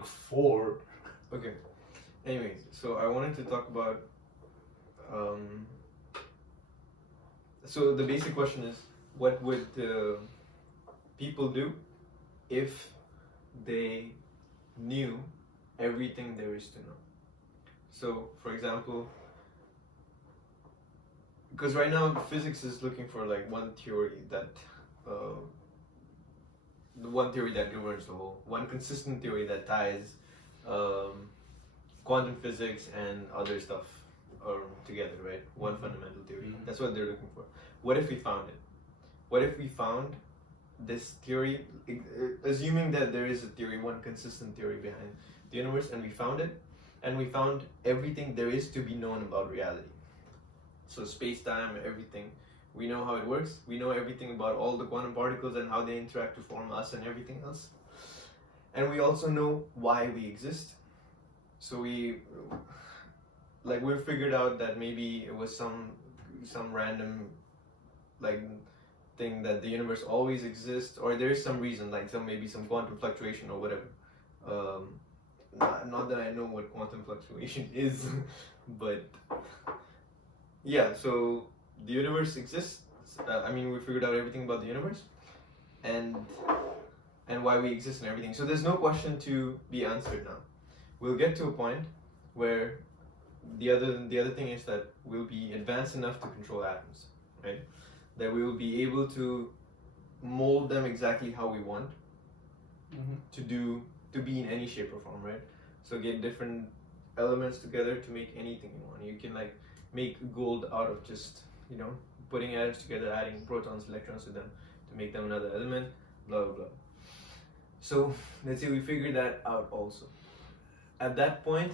like 4. Okay. Anyways, so I wanted to talk about. So the basic question is, what would people do if they knew everything there is to know? So, for example, because right now physics is looking for like one theory that, the one theory that governs the whole, one consistent theory that ties um, quantum physics and other stuff together, right? One fundamental theory. Mhm. That's what they're looking for. What if we found it? What if we found this theory, assuming that there is a theory, one consistent theory behind the universe, and we found it, and we found everything there is to be known about reality. So space time, everything. We know how it works. We know everything about all the quantum particles and how they interact to form us and everything else. And we also know why we exist. So we figured out that maybe it was some random like thing that the universe always exists, or there is some reason, like maybe some quantum fluctuation or whatever. Not that I know what quantum fluctuation is, but yeah. So the universe exists. We figured out everything about the universe, and why we exist and everything. So there's no question to be answered now. We'll get to a point where the other thing is that we'll be advanced enough to control atoms, right? That we will be able to mold them exactly how we want to be in any shape or form, right? So get different elements together to make anything you want. You can like make gold out of just putting atoms together, adding protons, electrons to them to make them another element, blah blah blah. So let's say we figure that out also. At that point,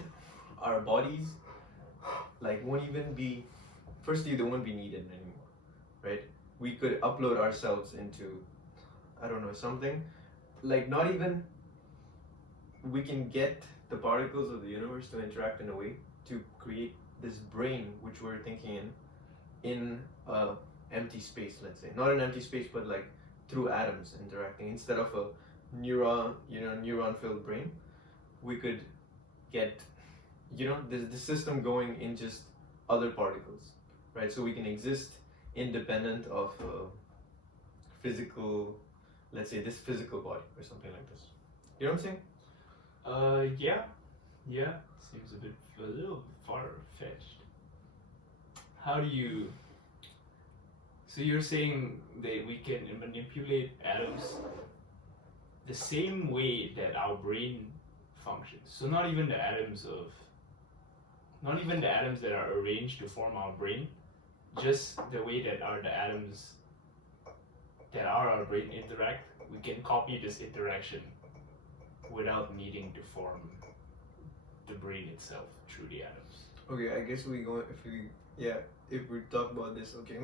our bodies like won't even be. Firstly, they won't be needed anymore, right? We could upload ourselves into, I don't know, something like not even. We can get the particles of the universe to interact in a way to create this brain which we're thinking in empty space, let's say. Not an empty space, but like through atoms interacting. Instead of a neuron filled brain, we could get the system going in just other particles, right? So we can exist independent of physical, let's say this physical body or something like this. You know what I'm saying? Yeah. Seems a little far-fetched. How do you... So you're saying that we can manipulate atoms the same way that our brain functions. So not even the atoms that are arranged to form our brain, just the way that the atoms that are our brain interact, we can copy this interaction without needing to form the brain itself through the atoms. Okay, I guess if we talk about this, okay,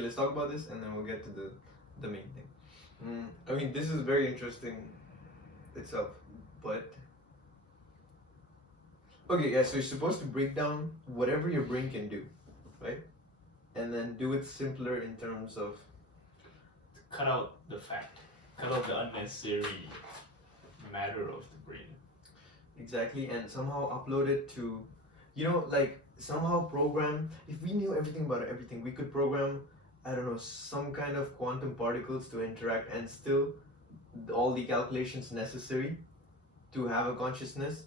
let's talk about this and then we'll get to the main thing. This is very interesting itself, but okay, yeah. So you're supposed to break down whatever your brain can do, right? And then do it simpler in terms of cut out the unnecessary matter of the brain. Exactly, and somehow upload it to, somehow program. If we knew everything about everything, we could program, I don't know, some kind of quantum particles to interact and still all the calculations necessary to have a consciousness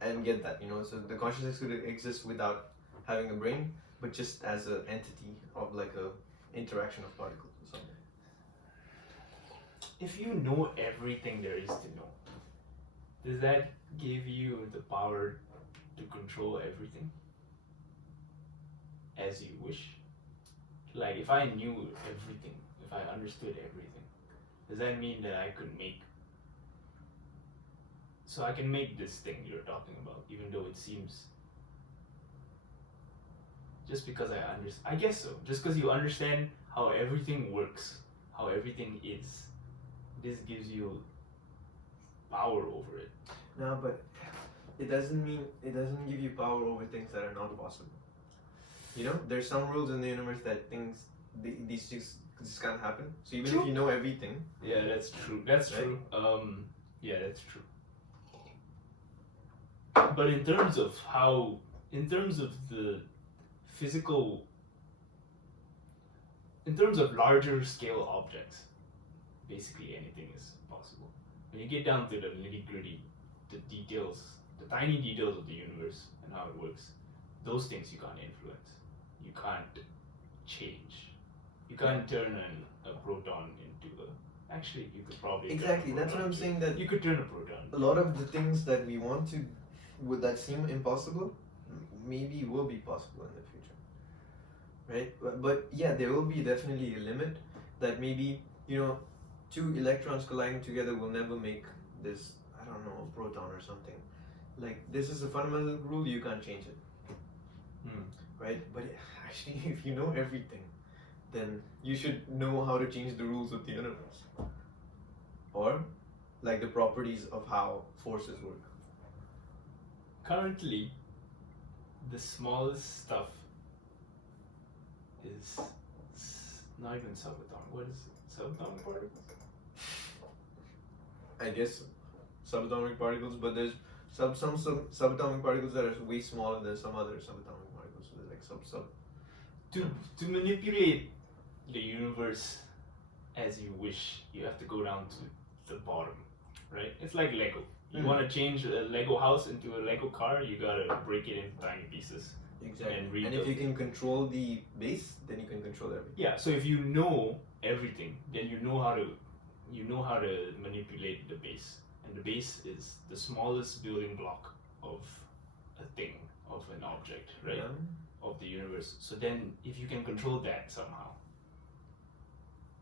and get that, so the consciousness could exist without having a brain, but just as an entity of like a interaction of particles or something. If you know everything there is to know, does that give you the power to control everything as you wish? Like, if I knew everything, if I understood everything, does that mean that I could make... So I can make this thing you're talking about, even though it seems... Just because I guess so. Just because you understand how everything works, how everything is, this gives you power over it. No, but it doesn't give you power over things that are not possible. There's some rules in the universe that these just can't happen. So even if you know everything, yeah, that's true. That's right? true. Yeah, that's true. But in terms of in terms of the physical, in terms of larger scale objects, basically anything is possible. When you get down to the nitty gritty, the details, the tiny details of the universe and how it works, those things you can't influence. You can't change. You can't turn a proton into a. Actually, you could probably. Exactly, that's what I'm saying, that you could turn a proton. a lot of the things that we want to, would that seem impossible, maybe will be possible in the future, right? But yeah, there will be definitely a limit that maybe, two electrons colliding together will never make this, I don't know, a proton or something. Like, this is a fundamental rule, you can't change it, right? But actually, if you know everything, then you should know how to change the rules of the universe, or like the properties of how forces work. Currently, the smallest stuff is not even subatomic. What is it? Subatomic particles? I guess subatomic particles, but there's some subatomic particles that are way smaller than some other subatomic particles. So there's like sub. To manipulate the universe as you wish, you have to go down to the bottom, right? It's like Lego. You want to change a Lego house into a Lego car, you gotta break it into tiny pieces. Exactly. And if you can control the base, then you can control everything. Yeah. So if you know everything, then you know how to manipulate the base, and the base is the smallest building block of a thing, of an object, right? Yeah. Of the universe. So then, if you can control that somehow,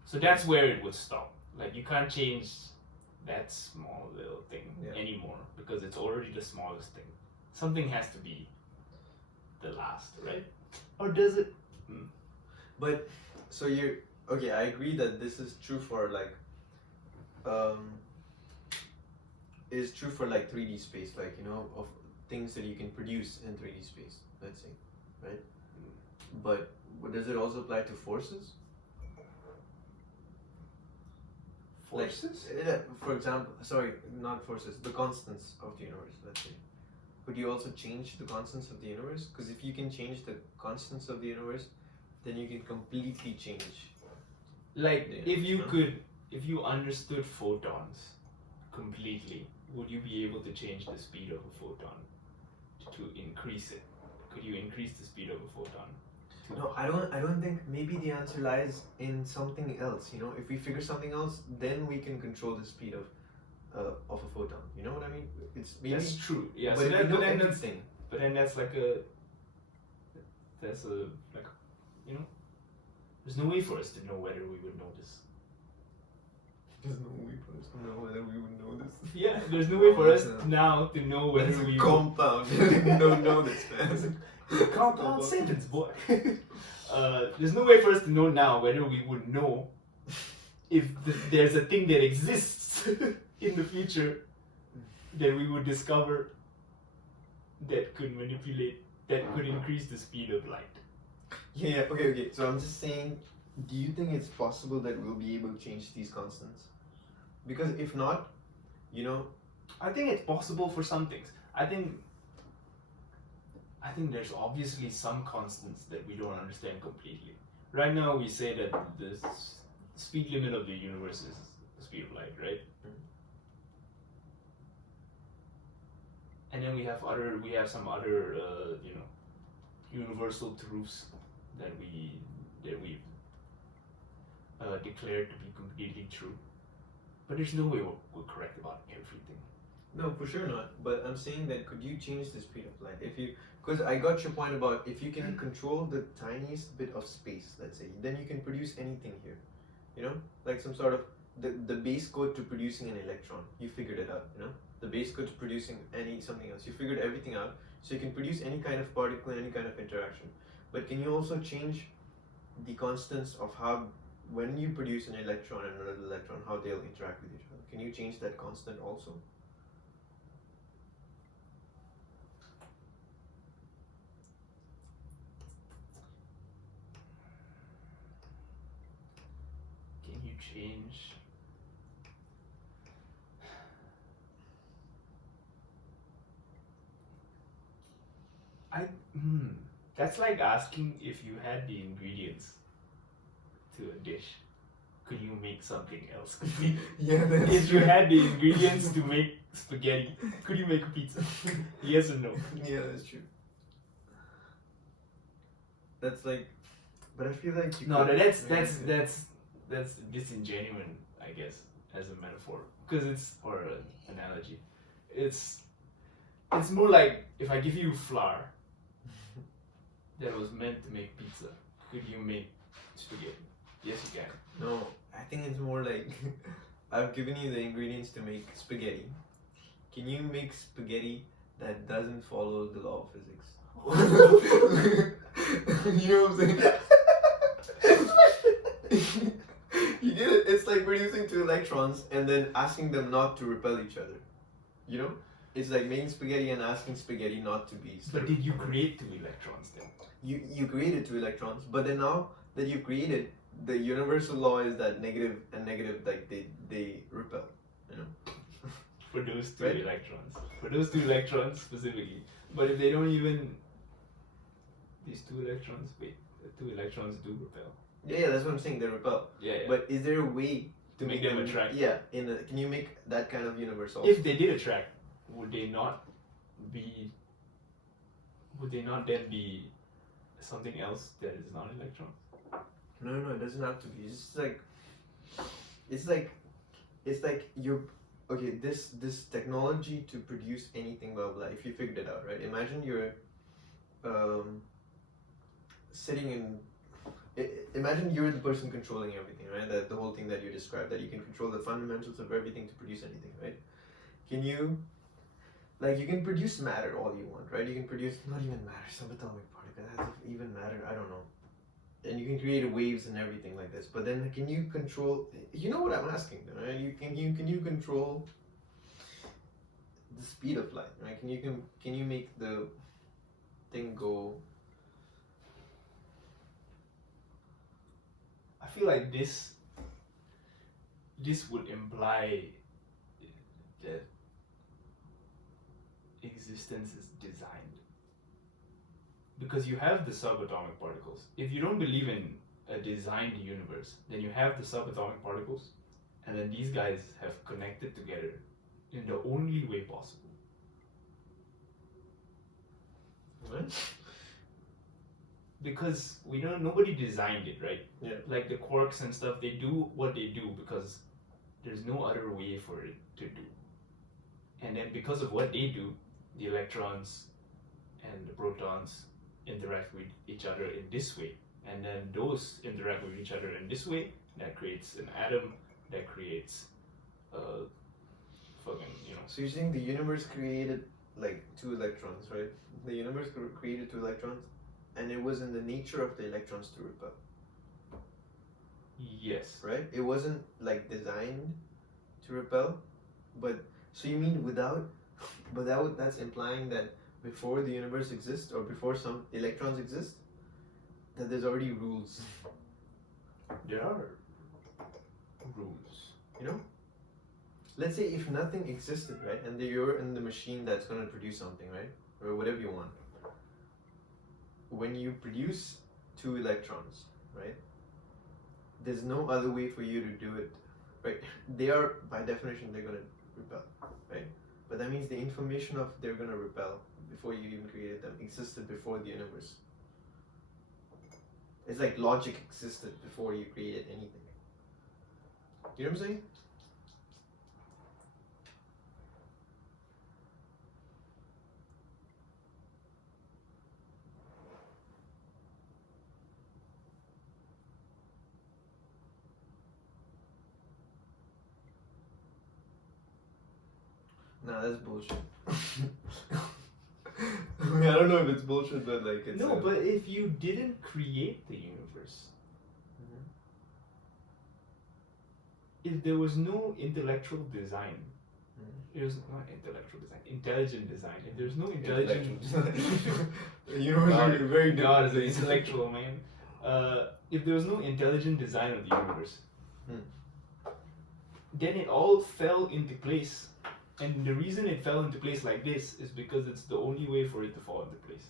so that's where it would stop. Like, you can't change that small little thing anymore because it's already the smallest thing. Something has to be the last, right? Or does it? But so you're okay. I agree that this is true for like, is true for like 3D space, like, of things that you can produce in 3D space. Let's say, right? But does it also apply to forces? Forces? Like, for example, sorry, not forces, the constants of the universe, let's say. Could you also change the constants of the universe? Because if you can change the constants of the universe, then you can completely change. Like, if you understood photons completely, would you be able to change the speed of a photon to increase it? Could you increase the speed of a photon? No, I don't think. Maybe the answer lies in something else. If we figure something else, then we can control the speed of a photon. You know what I mean? It's maybe. That's true. Yeah. But then that's like there's no way for us to know whether we would know this. There's no way for us to know whether we would know this. Yeah, there's no way for us now to know whether we would. Compound. You don't know this, man. Compound sentence, boy. There's no way for us to know now whether we would know if there's a thing that exists in the future that we would discover that could manipulate, that could increase the speed of light. Yeah, okay. So I'm just saying, do you think it's possible that we'll be able to change these constants? Because if not, I think it's possible for some things. I think there's obviously some constants that we don't understand completely. Right now, we say that the speed limit of the universe is the speed of light, right? And then we have some other universal truths that we've declared to be completely true. But there's no way we're correct about everything. No, for sure not. But I'm saying that could you change the speed of light? Because I got your point about if you can control the tiniest bit of space, let's say, then you can produce anything here. Like some sort of the base code to producing an electron. You figured it out. The base code to producing something else. You figured everything out. So you can produce any kind of particle, any kind of interaction. But can you also change the constants of how, when you produce an electron and another electron, how they'll interact with each other? Can you change that constant also? Can you change? That's like asking if you had the ingredients to a dish, could you make something else complete? Yeah, that's If you true. had the ingredients to make spaghetti, could you make a pizza? Yes or no? Yeah, that's true. That's like, but I feel like you No, could that's make that's it. that's disingenuine, I guess, as a metaphor, because it's or an analogy. It's more like if I give you flour that was meant to make pizza, could you make spaghetti? Yes, you can. No, I think it's more like I've given you the ingredients to make spaghetti. Can you make spaghetti that doesn't follow the law of physics? You know what I'm saying? You get it? It's like producing two electrons and then asking them not to repel each other. You know? It's like making spaghetti and asking spaghetti not to be. But did you create two electrons then? You created two electrons, but then now that you've created, the universal law is that negative and negative, like they repel. You know? Produce two Right. electrons. Produce two electrons specifically. But if they don't even, these two electrons, wait, the two electrons do repel. Yeah, that's what I'm saying. They repel. Yeah. But is there a way to make them attract? Yeah. Can you make that kind of universe also? If they did attract, would they not be? Would they not then be something else that is not electrons? No, it doesn't have to be. It's like you're okay. This technology to produce anything, blah blah. If you figured it out, right? Imagine you're sitting in. Imagine you're the person controlling everything, right? That the whole thing that you described, that you can control the fundamentals of everything to produce anything, right? Can you, like, you can produce matter all you want, right? You can produce not even matter, subatomic particle, that's even matter, I don't know. And you can create waves and everything like this. But then, can you control? You know what I'm asking, right? Can you control the speed of light, right? Can you make the thing go? I feel like this would imply that existence is designed, because you have the subatomic particles. If you don't believe in a designed universe, then you have the subatomic particles, and then these guys have connected together in the only way possible. What? Because nobody designed it, right? Yeah. Like the quarks and stuff, they do what they do because there's no other way for it to do. And then because of what they do, the electrons and the protons interact with each other in this way. And then those interact with each other in this way. That creates an atom, that creates So you're saying the universe created like two electrons, right? The universe created two electrons, and it was in the nature of the electrons to repel. Yes. Right? It wasn't like designed to repel, but so you mean that's implying that before the universe exists or before some electrons exist, that there's already rules. There are rules. You know? Let's say if nothing existed, right, and you're in the machine that's going to produce something, right, or whatever you want. When you produce two electrons, right, there's no other way for you to do it, right? They are, by definition, they're going to repel, right? But that means the information of they're going to repel before you even created them existed before the universe. It's like logic existed before you created anything. You know what I'm saying? Nah, that's bullshit. I mean, I don't know if it's bullshit, but like it's. No, but if you didn't create the universe, if there was no intellectual design, it was not intellectual design, intelligent design. If there's no intelligent design, the universe would be very different. God is an intellectual man. If there was no intelligent design of the universe, then it all fell into place And the reason it fell into place like this is because it's the only way for it to fall into place.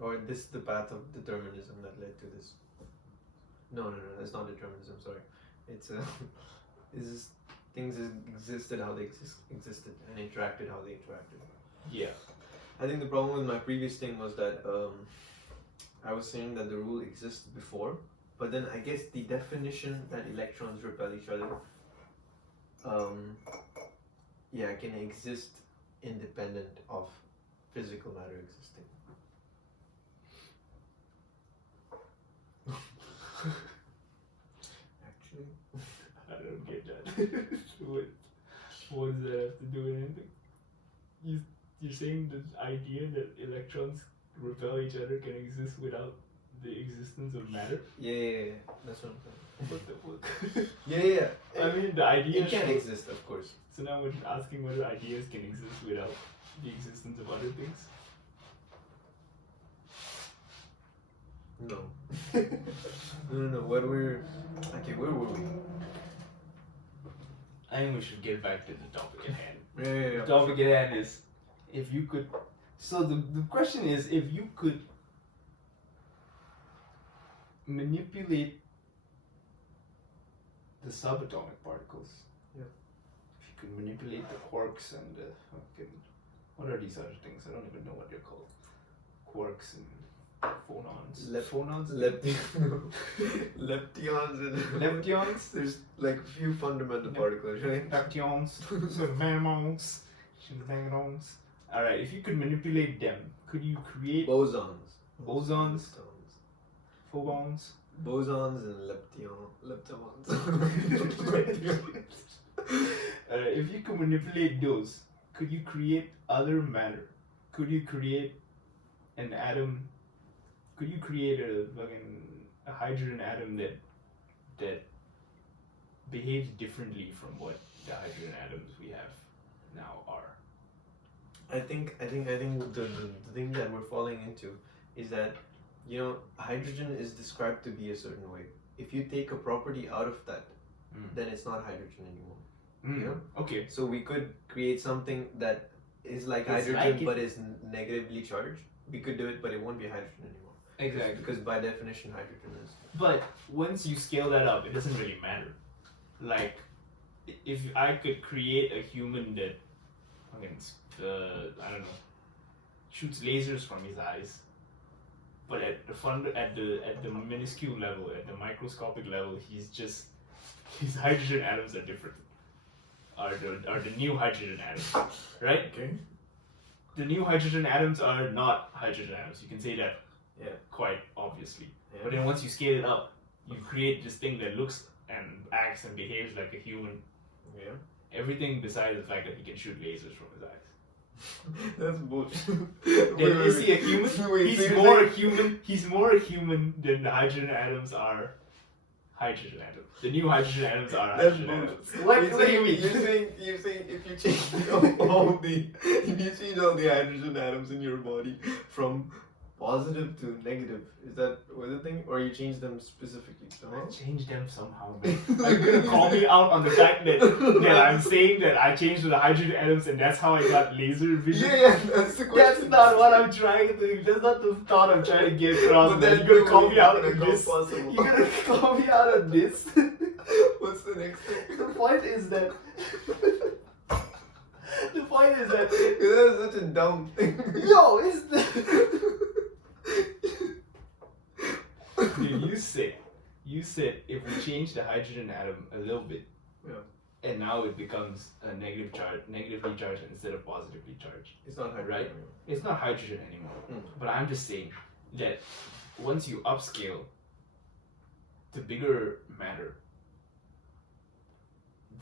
Or this is the path of determinism that led to this. No, that's not determinism. Sorry, it's it's just things existed how they existed and interacted how they interacted. Yeah. I think the problem with my previous thing was that I was saying that the rule exists before, but then I guess the definition that electrons repel each other, can exist independent of physical matter existing. Actually, I don't get that. What does that have to do with anything? You're saying the idea that electrons repel each other can exist without the existence of matter? Yeah. That's what I'm saying. What the fuck? Yeah. I mean, the idea It can exist, of course. So now we're asking whether ideas can exist without the existence of other things? No. No. Where were we? I think we should get back to the topic at hand. Yeah. The topic at hand is if you could. So the question is if you could manipulate the subatomic particles. Yeah. If you could manipulate the quarks and the fucking. What are these other things? I don't even know what they're called. Quarks and phonons. Leptions and Leptions. There's like a few fundamental particles, right? Leptions. Fermions. Shenanigans. Alright, if you could manipulate them, could you create Bosons. Phobons Bosons and leptons. If you could manipulate those, could you create other matter? Could you create an atom? Could you create a hydrogen atom that behaves differently from what the hydrogen atoms we have now are? I think the thing that we're falling into is that hydrogen is described to be a certain way. If you take a property out of that, then it's not hydrogen anymore. Okay. So we could create something that is like hydrogen like but is negatively charged. We could do it, but it won't be hydrogen anymore. Exactly. Because by definition, hydrogen is. But once you scale that up, it doesn't really matter. Like, if I could create a human that, I don't know, shoots lasers from his eyes, but at the minuscule level, at the microscopic level, his hydrogen atoms are different. Are the new hydrogen atoms, right? Okay. The new hydrogen atoms are not hydrogen atoms. You can say that. Yeah. Quite obviously. Yeah. But then once you scale it up, you create this thing that looks and acts and behaves like a human. Yeah. Everything besides the fact that he can shoot lasers from his eyes. That's bullshit. Then is he a human? He's more a human than the hydrogen atoms are hydrogen atoms. The new hydrogen atoms are hydrogen atoms. What do you mean? You're saying if you change all the hydrogen atoms in your body from positive to negative, is that what the thing? Or you change them specifically somehow? I change them somehow, man. Are you gonna call me out on the fact that I'm saying that I changed the hydrogen atoms and that's how I got laser vision? Yeah, that's the question. That's not what I'm trying to do. That's not the thought I'm trying to get across. But Man. then You're gonna call me out on this. Possible. You're gonna call me out on this. What's the next thing? The point is that. That's such a dumb thing. Yo, it's the. Dude, you said if we change the hydrogen atom a little bit, and now it becomes a negatively charged instead of positively charged. It's not hydrogen right? anymore. It's not hydrogen anymore. But I'm just saying that once you upscale to bigger matter,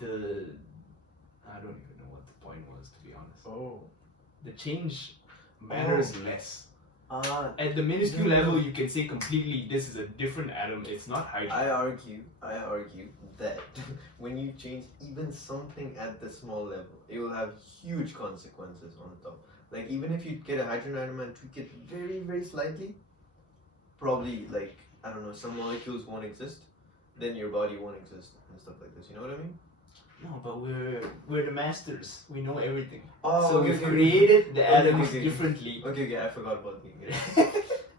I don't even know what the point was, to be honest. Oh. The change matters less. At the minuscule No. level, you can say completely this is a different atom. It's not hydrogen. I argue that when you change even something at the small level, it will have huge consequences on the top. Like even if you get a hydrogen atom and tweak it very, very slightly, probably like, I don't know, some molecules won't exist, then your body won't exist and stuff like this. You know what I mean? No, but we're the masters. We know everything. Oh, so okay, we've okay. created the Okay, atoms okay. differently. Okay, I forgot about the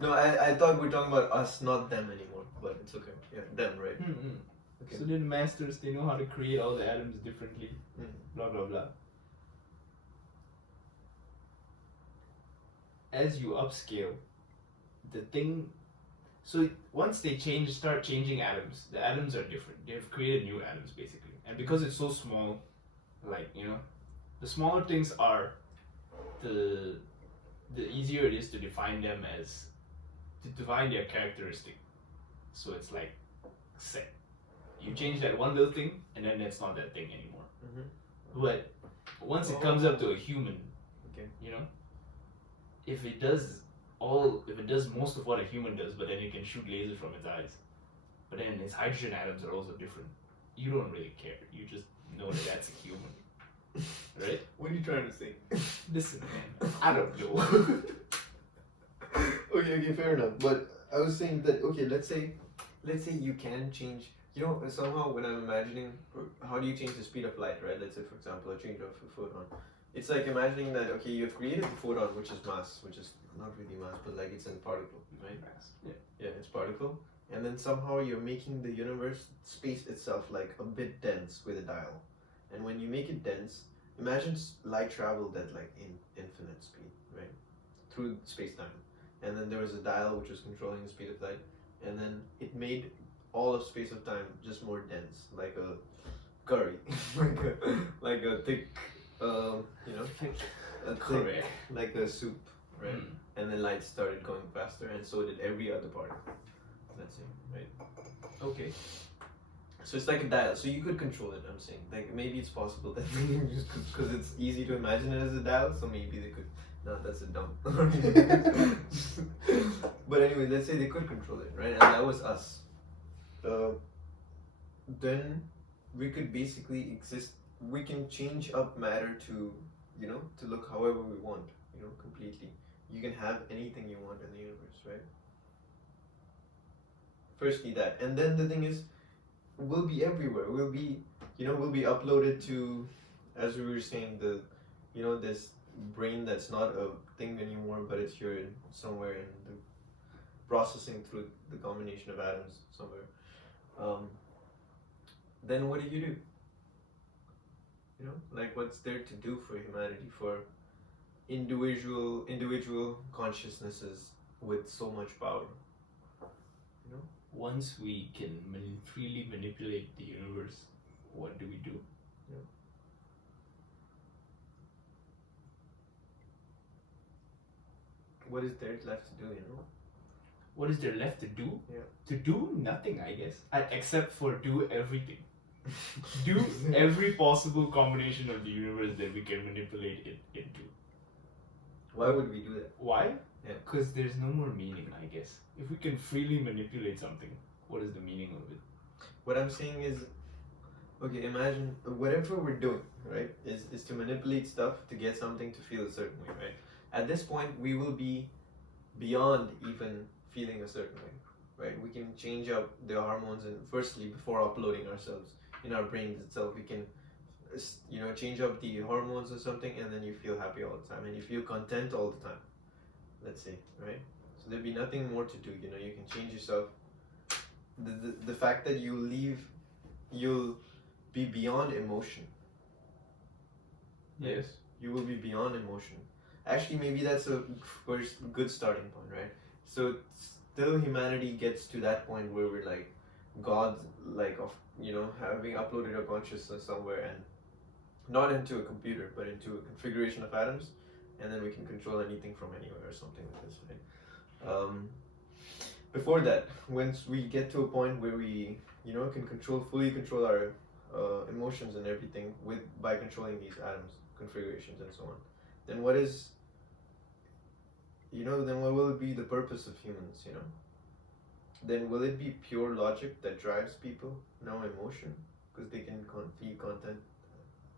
No, I thought we were talking about us, not them anymore. But it's okay. Yeah, them, right? Mm-mm. Okay. So they're the masters. They know how to create all the atoms differently. Blah blah blah. As you upscale, the thing. So once they start changing atoms, the atoms are different. They've created new atoms basically, and because it's so small, like the smaller things are, the easier it is to define them as, to define their characteristic. So it's like set. You change that one little thing, and then it's not that thing anymore. But once it comes up to a human, Okay. if it does most of what a human does, but then it can shoot lasers from its eyes, but then its hydrogen atoms are also different. You don't really care. You just know that that's a human, right? What are you trying to say? Listen, man, I don't know. Okay, fair enough. But I was saying that let's say you can change. Somehow when I'm imagining, how do you change the speed of light, right? Let's say, for example, a change of a photon. It's like imagining that you've created the photon, which is mass, which is not really mass, but like it's a particle, right? Mass. Yeah. Yeah, it's particle, and then somehow you're making the universe, space itself, like a bit dense with a dial, and when you make it dense, imagine light traveled at like in infinite speed, right, through space time, and then there was a dial which was controlling the speed of light, and then it made all of space of time just more dense, like a curry, like a thick, a thick, like a soup, right? And then light started going faster, and so did every other particle. Let's say, right? Okay. So it's like a dial. So you could control it. I'm saying, like maybe it's possible that because it's easy to imagine it as a dial. So maybe they could. No, that's a dumb. But anyway, let's say they could control it, right? And that was us. Then we could basically exist. We can change up matter to, to look however we want, completely. You can have anything you want in the universe, right? Firstly that, and then the thing is, we'll be everywhere. We'll be uploaded to, as we were saying, this brain that's not a thing anymore, but it's here somewhere in the processing through the combination of atoms somewhere. Then what do? Like what's there to do for humanity, for individual consciousnesses with so much power? Once we can freely manipulate the universe, what do we do? Yeah. What is there left to do? What is there left to do? Yeah. To do nothing, I guess. Except for do everything. Do every possible combination of the universe that we can manipulate it into. Why would we do that? Why? Yeah. Because there's no more meaning, I guess. If we can freely manipulate something, what is the meaning of it? What I'm saying is, imagine whatever we're doing, right, is to manipulate stuff to get something to feel a certain way, right? At this point, we will be beyond even feeling a certain way, right? We can change up the hormones, and firstly, before uploading ourselves in our brains itself, we can, change up the hormones or something, and then you feel happy all the time, and you feel content all the time. Let's say, right? So there'll be nothing more to do. You can change yourself. The fact that you'll be beyond emotion. Yes. You will be beyond emotion. Actually, maybe that's a first good starting point, right? So still humanity gets to that point where we're like gods, like of having uploaded our consciousness somewhere, and not into a computer but into a configuration of atoms, and then we can control anything from anywhere or something like this, right? Before that, once we get to a point where we can fully control our emotions and everything by controlling these atoms configurations and so on, then what will be the purpose of humans? Then will it be pure logic that drives people, no emotion, because they can feel content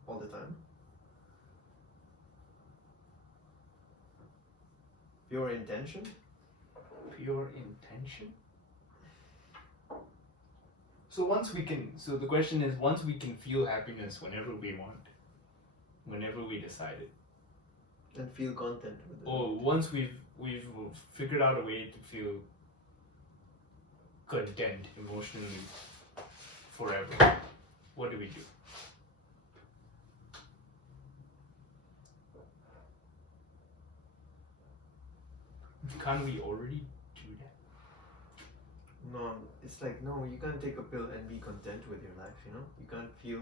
all the time? Pure intention? Pure intention? So once we can, so the question is, once we can feel happiness whenever we want, whenever we decide it, And feel content with it. or once we've figured out a way to feel content emotionally forever, what do we do? Can't we already do that? No, it's like no, you can't take a pill and be content with your life. You know, you can't feel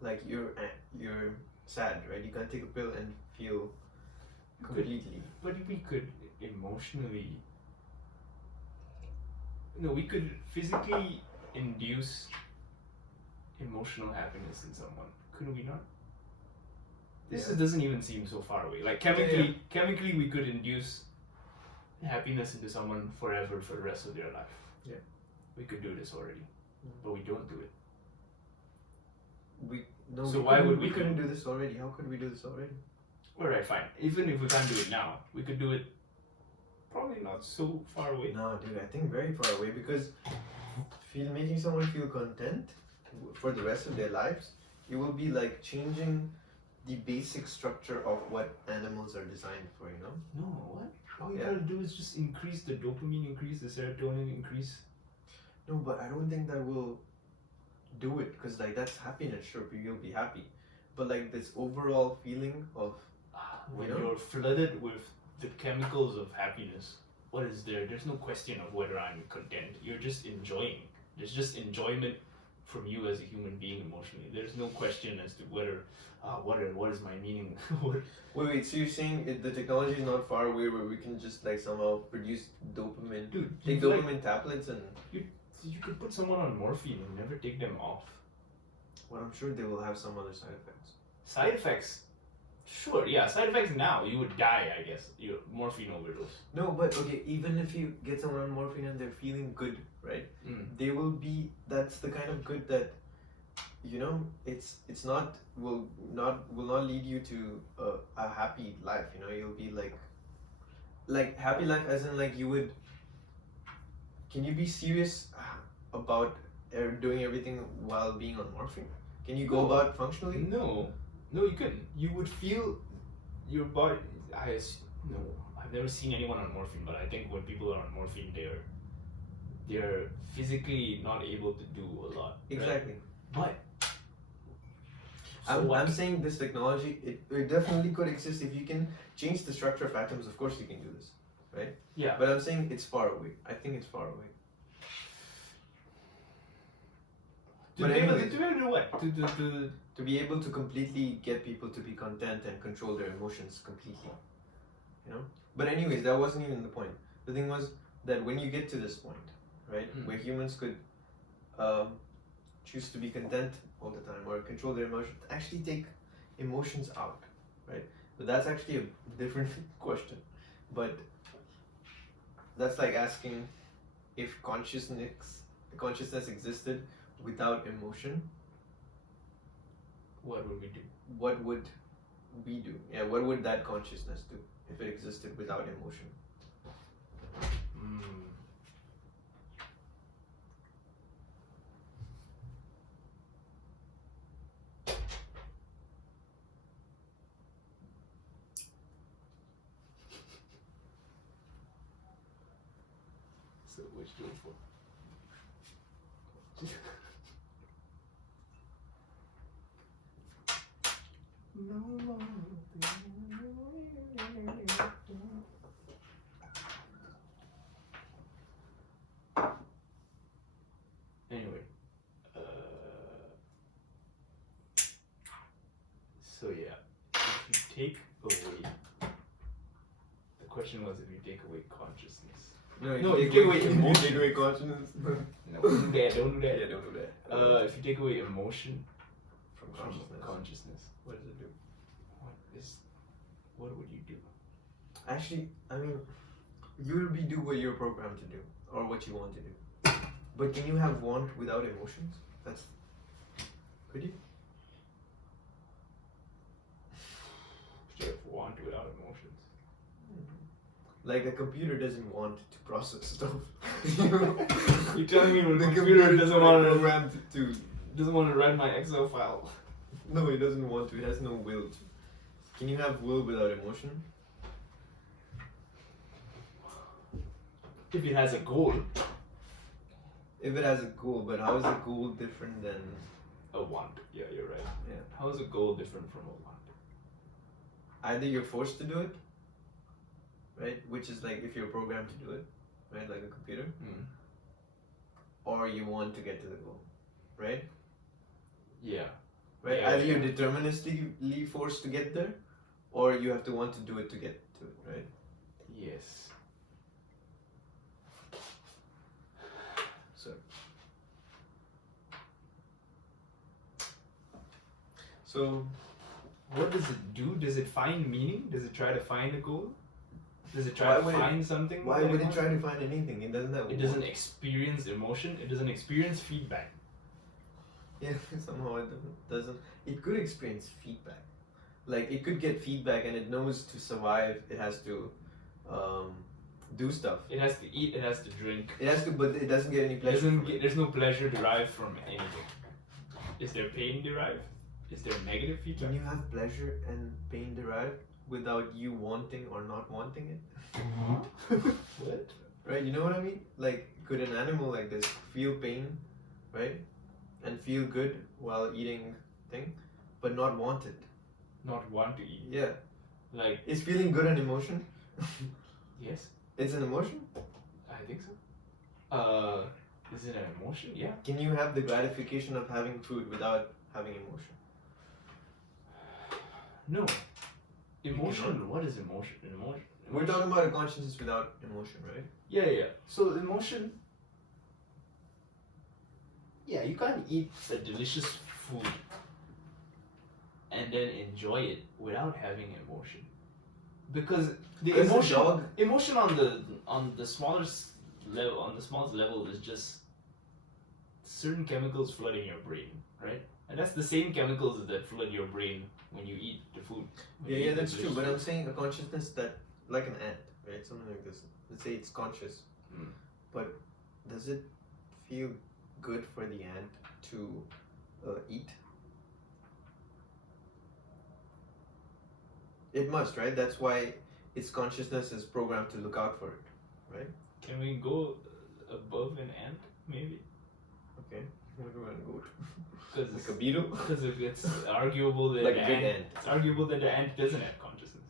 like you're sad, right? You can't take a pill and feel completely. But we could emotionally. No, we could physically induce emotional happiness in someone. Could we not? This Yeah. doesn't even seem so far away. Like chemically, we could induce happiness into someone forever for the rest of their life. Yeah. We could do this already, but we don't do it. So why would we couldn't do this already? How could we do this already? Alright, fine. Even if we can't do it now, we could do it probably not so far away. No, dude, I think very far away because making someone feel content for the rest of their lives, it will be like changing the basic structure of what animals are designed for, you know? No, what? All you Yeah. gotta do is just increase the dopamine, increase the serotonin, increase. No, but I don't think that will do it because like that's happiness. Sure, you'll be happy, but like this overall feeling of When You know? you're flooded with the chemicals of happiness, what is there? There's no question of whether I'm content. You're just enjoying. There's just enjoyment from you as a human being emotionally. There's no question as to whether, what is my meaning? wait. So you're saying the technology is not far away where we can just like somehow produce dopamine, Dude, take dopamine tablets, and you could put someone on morphine and never take them off. well, I'm sure they will have some other side effects. Side effects? Sure, yeah. Side effects now, you would die, I guess. You morphine overdose. No, but okay, even if you get someone on morphine and they're feeling good, right? They will be. That's the kind of good that, you know, it's not will not lead you to a happy life. You know, you'll be like happy life as in like you would. Can you be serious about doing everything while being on morphine? Can you go about functionally? No, you couldn't. You would feel your body. No, I've never seen anyone on morphine, but I think when people are on morphine, they're physically not able to do a lot. Exactly. Right? But I'm saying this technology, it definitely could exist if you can change the structure of atoms. Of course, you can do this, right? Yeah. But I'm saying it's far away. I think it's far away. To be able to do what? To be able to completely get people to be content and control their emotions completely, you know. But anyways, that wasn't even the point. The thing was that when you get to this point, right, where humans could choose to be content all the time or control their emotions, actually take emotions out, right? But that's actually a different question. But that's like asking if consciousness existed without emotion, what would we do? what would we do? Yeah, what would that consciousness do if it existed without emotion? So which do it for? Anyway, so yeah, if you take away, the question was if you take away consciousness. No, if you take away emotion. emotion. Take away consciousness. No, don't do that. Don't do that. Yeah, don't do that. If you take away emotion From from consciousness. What does it do? What would you do? Actually, I mean, you will do what you're programmed to do or what you want to do. But can you have want without emotions? Could you? Should have want without emotions. Like a computer doesn't want to process stuff. You're telling me the the computer doesn't want to program to. doesn't want to write my Excel file. No, it doesn't want to. It has no will to. Can you have will without emotion? If it has a goal. If it has a goal, but how is a goal different than A want. Yeah, you're right. Yeah. How is a goal different from a want? either you're forced to do it, right? Which is like if you're programmed to do it, right? Like a computer, Mm. or you want to get to the goal, right? Yeah. Right? Yeah, Either you're yeah. deterministically forced to get there, or you have to want to do it to get to it, right? Yes. So What does it do? Does it find meaning? Does it try to find a goal? Does it try Why to would it- find something? why that would it wants? try to find anything? It doesn't have. It doesn't experience emotion. It doesn't experience feedback. Yeah, somehow it doesn't. It could experience feedback. Like it could get feedback, and it knows to survive, it has to do stuff. It has to eat. It has to drink. It has to, but it doesn't get any It pleasure. doesn't From get, it. there's no pleasure derived from anything. Is there pain derived? Is there negative feedback? Can you have pleasure and pain derived without you wanting or not wanting it? What? Right? You know what I mean? Like, could an animal like this feel pain, right, and feel good while eating thing, but not want it? Not want to eat. Yeah. Like, Is feeling good an emotion? yes, It's an emotion. I think so. Is it an emotion? Yeah. Can you have the gratification of having food without having emotion? No. Emotion. cannot. What is emotion? Emotion. We're talking about a consciousness without emotion, right? Yeah, yeah. So emotion. Yeah, you can't eat a delicious food and then enjoy it without having emotion, because the Does a emotion, dog- emotion on the smallest level is just certain chemicals flooding your brain, right? And that's the same chemicals that flood your brain when you eat the food. when you Yeah, eat the that's true. delicious But food. I'm saying a consciousness that, like an ant, right? Something like this. Let's say it's conscious, Mm. but does it feel good for the ant to eat? It must, right? That's why its consciousness is programmed to look out for it, right? Can we go above an ant, maybe? Okay. What do you want to go to? Because Like a beetle? Because it's arguable that Like the a big ant, ant. it's arguable that the ant doesn't have consciousness.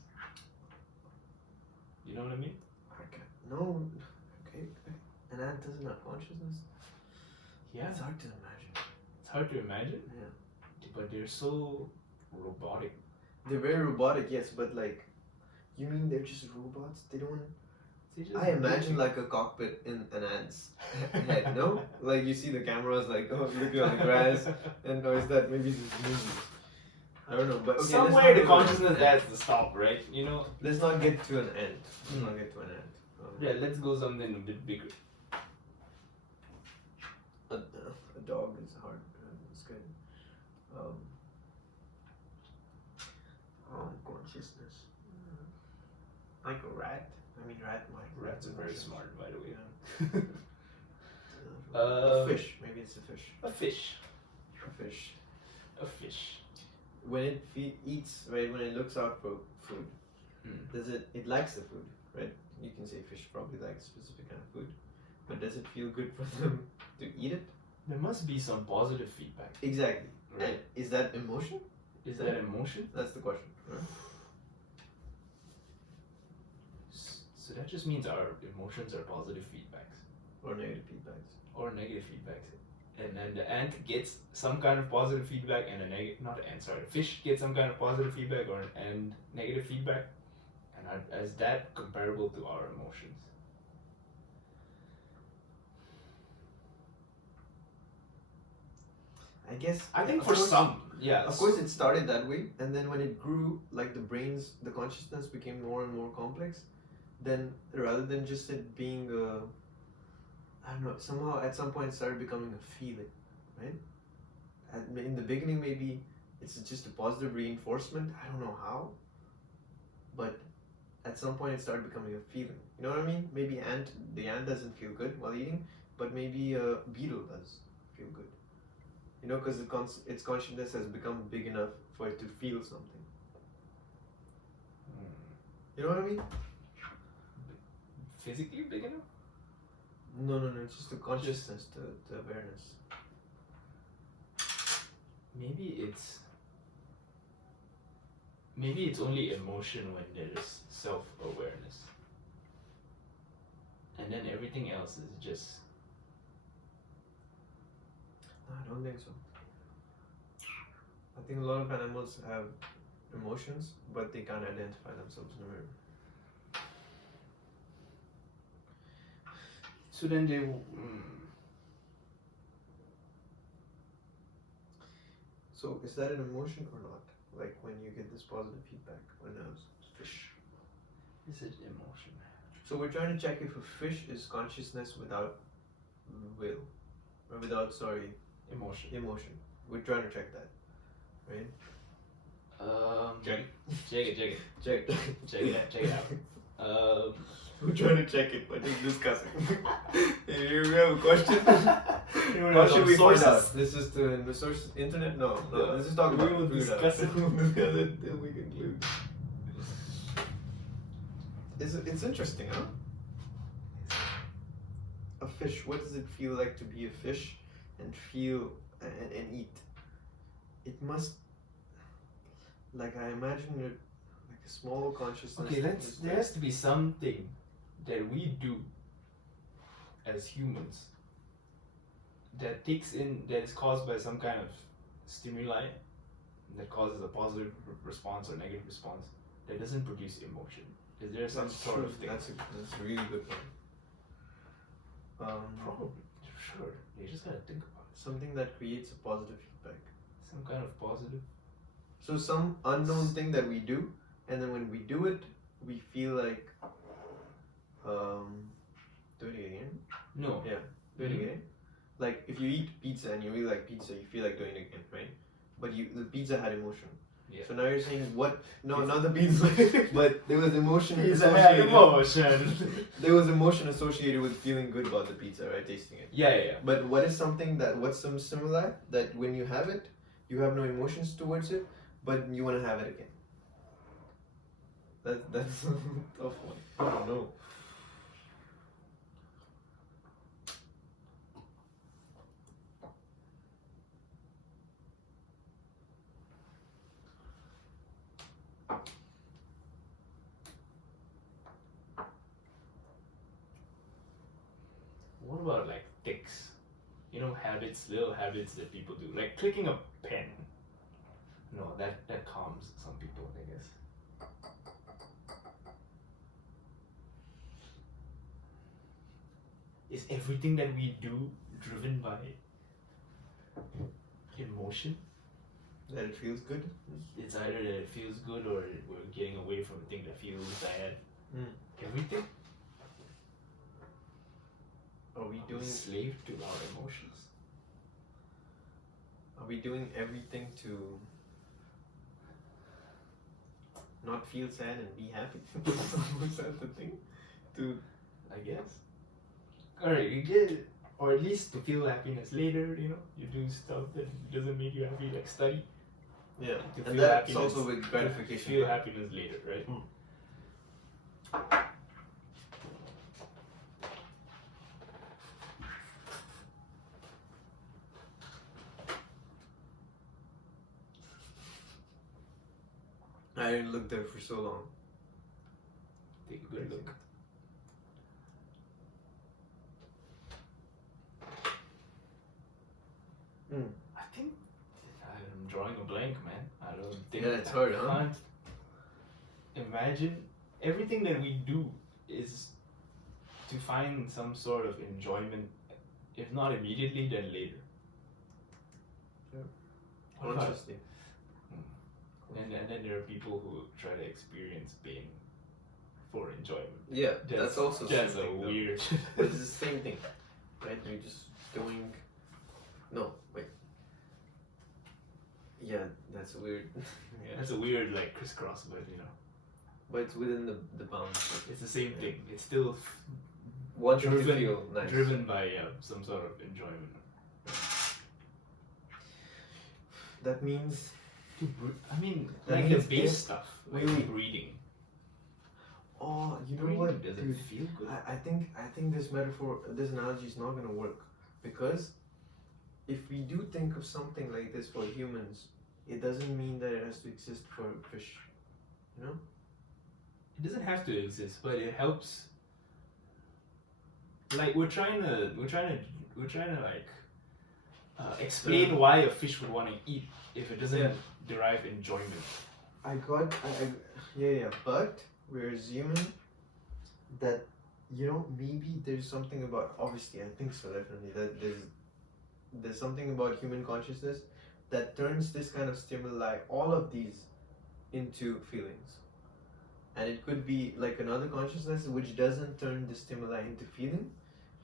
You know what I mean? Okay. No. Okay. An ant doesn't have consciousness. Yeah. It's hard to imagine. It's hard to imagine, Yeah. but they're so robotic. They're very robotic, yes, but like, you mean they're just robots? They don't. They just I imagine like a cockpit in an ant's head, no? Like you see the cameras, like oh, looking on the grass, and or is that maybe this movie? I don't know, but okay. Somewhere the let's not go to consciousness an ant. has to stop, right? You know? Let's not get to an ant. Let's Hmm. not get to an ant. Yeah, let's go something a bit bigger. A dog is hard. It's good. Consciousness. Like a rat. I mean, rat might. Rats are very smart, by the way. Yeah. Uh, A fish. Maybe it's a fish. A fish. A fish. A fish. When it eats, right? When it looks out for food, does it? It likes the food, right? You can say fish probably likes a specific kind of food, but does it feel good for them to eat it? There must be some positive feedback. Exactly. Right. And is that emotion? Is that emotion? That's the question. Right? So that just means our emotions are positive feedbacks. Or negative feedbacks. Or negative feedbacks. And then the ant gets some kind of positive feedback and not the ant, sorry, the fish gets some kind of positive feedback and negative feedback. And is that comparable to our emotions? I guess. I think of for course- some, yeah. Of course, it started that way, and then when it grew, like the consciousness became more and more complex. Then rather than just it being I don't know, somehow at some point it started becoming a feeling, right? And in the beginning, maybe it's just a positive reinforcement. I don't know how, but at some point it started becoming a feeling. You know what I mean? Maybe the ant doesn't feel good while eating, but maybe a beetle does feel good. You know, because its consciousness has become big enough for it to feel something. You know what I mean? Physically big enough? No, it's just the consciousness, the awareness. Maybe it's only emotion when there's self-awareness. And then everything else is just... No, I don't think so. I think a lot of animals have emotions, but they can't identify themselves in a mirror. So then they... So is that an emotion or not? Like when you get this positive feedback when a fish. Is it emotion? So we're trying to check if a fish is consciousness without will, or without Emotion. We're trying to check that, right? Check it. Check. Check it out. We're trying to check it, but it's discussing. Here we have a question. How should we find out? This is the source internet? No. Let's just talk about it. We will discuss it. We'll discuss it till we conclude. It's interesting, huh? A fish. What does it feel like to be a fish and feel and eat? It must. Like I imagine it like a small consciousness. Okay, there has to be something that we do as humans that is caused by some kind of stimuli that causes a positive response or negative response that doesn't produce emotion. Is there some sort of thing? That's a really good point. Probably, sure. You just gotta think about it. Something that creates a positive feedback. Some kind of positive. So some unknown thing that we do, and then when we do it, we feel like doing it again. No. Yeah, doing it again. Like if you eat pizza and you really like pizza, you feel like doing it again, right? But the pizza had emotion. Yeah. So now you're saying what? No, not the pizza, but there was emotion Pizza had associated. emotion. There was emotion associated with feeling good about the pizza, right? Tasting it. Yeah. But what's some similar that when you have it, you have no emotions towards it, but you want to have it again? That's a tough one. I don't know. What about like tics? You know, little habits that people do, like clicking a pen. No, that calms some people, I guess. Is everything that we do driven by emotion? That it feels good. It's either that it feels good or we're getting away from the thing that feels bad. Everything? Are we doing slave to our emotions? Are we doing everything to not feel sad and be happy? Was that the thing? I guess. Alright, you get, or at least to feel happiness later, you know? You do stuff that doesn't make you happy, like study. Yeah, To and feel that's happiness, also with gratification. To feel happiness later, right? I didn't look there for so long. Take a good look. I think I'm drawing a blank, man. I don't think. Yeah, it's hard, huh? I can't imagine. Everything that we do is to find some sort of enjoyment, if not immediately, then later. Yeah. What about- Consciously. And then there are people who try to experience pain for enjoyment. Yeah, that's also that's something, a though. weird. But it's the same thing, right? You're just doing. No, wait. Yeah, that's weird. Yeah, that's a weird like crisscross, but you know. but it's within the bounds. It's the same thing. It's still Wanting to driven, feel nice. driven by some sort of enjoyment. That means. I mean, That like the means base if- stuff, wait, like wait. breeding. Oh, you know Breeding what? doesn't Dude, feel good. I think this metaphor, this analogy is not gonna work, because if we do think of something like this for humans, it doesn't mean that it has to exist for fish. You know? It doesn't have to exist, but it helps. Like we're trying to like explain why a fish would want to eat if it doesn't Yeah. derive enjoyment. Yeah, but we're assuming that, maybe there's something about, obviously I think so, definitely, that there's something about human consciousness that turns this kind of stimuli, all of these, into feelings. And it could be like another consciousness which doesn't turn the stimuli into feeling,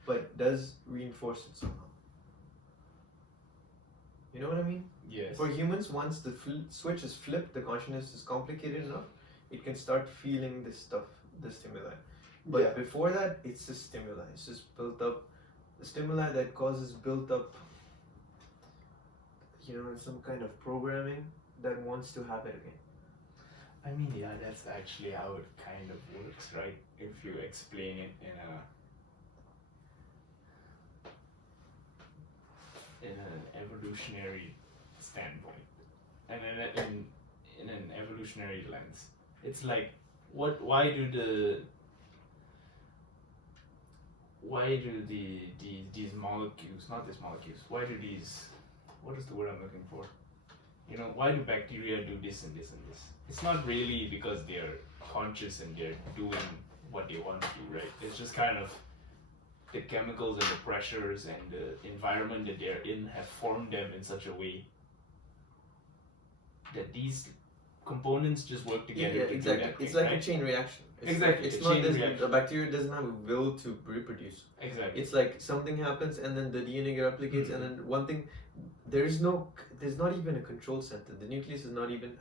but does reinforce it somehow. You know what I mean? Yes. For humans, once the switch is flipped, the consciousness is complicated enough, it can start feeling this stuff, the stimuli. But before that, it's just stimuli. It's just built up, the stimuli that causes built up, some kind of programming that wants to have it again. I mean, yeah, that's actually how it kind of works, right? If you explain it in an evolutionary standpoint, and in an evolutionary lens, it's like, why do these molecules, not these molecules, what is the word I'm looking for? Why do bacteria do this and this and this? It's not really because they're conscious and they're doing what they want to do, right? It's just kind of the chemicals and the pressures and the environment that they're in have formed them in such a way that these components just work together. Yeah, to exactly. do that it's thing, like right? a chain reaction. Exactly, It's a not chain this. reaction. A bacteria doesn't have a will to reproduce. Exactly. It's like something happens and then the DNA replicates, and then one thing. There's not even a control center. The nucleus is not even.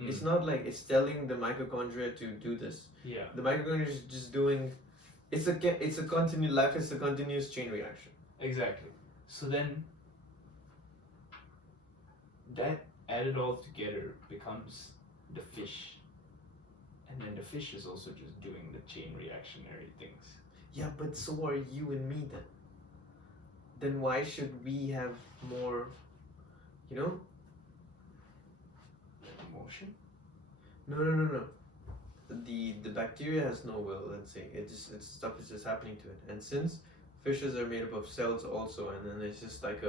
It's not like it's telling the mitochondria to do this. Yeah. The mitochondria is just doing. It's a continuous life. It's a continuous chain reaction. Exactly. So then, that added all together becomes the fish, and then the fish is also just doing the chain reactionary things. Yeah, but so are you and me then. Then why should we have more, Emotion? No. The bacteria has no will, let's say. It's stuff is just happening to it. And since fishes are made up of cells also, and then it's just like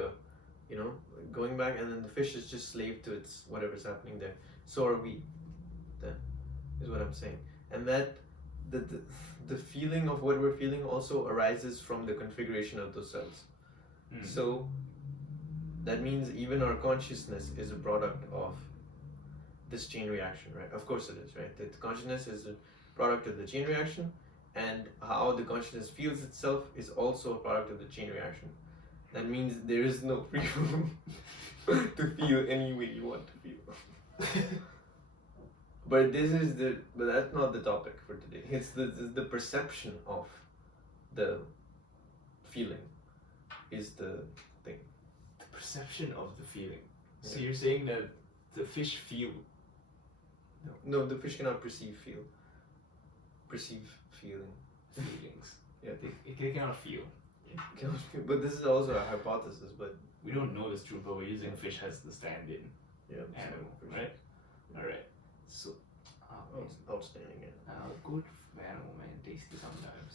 going back, and then the fish is just slave to its whatever's happening there. So are we. Then is what I'm saying. And that the feeling of what we're feeling also arises from the configuration of those cells. So that means even our consciousness is a product of this chain reaction, right? Of course it is, right? That consciousness is a product of the chain reaction, and how the consciousness feels itself is also a product of the chain reaction. That means there is no free room to feel any way you want to feel. But that's not the topic for today. It's the perception of the feeling is the thing. The perception of the feeling. So Yeah. you're saying that the fish feel. No, the fish cannot perceive feeling. Feelings. Yeah. They cannot feel. Cannot feel. But this is also a hypothesis. But We don't know this truth, but we're using fish as the stand-in animal, right? Alright. So, outstanding. Yeah. good animal, man. Tasty sometimes.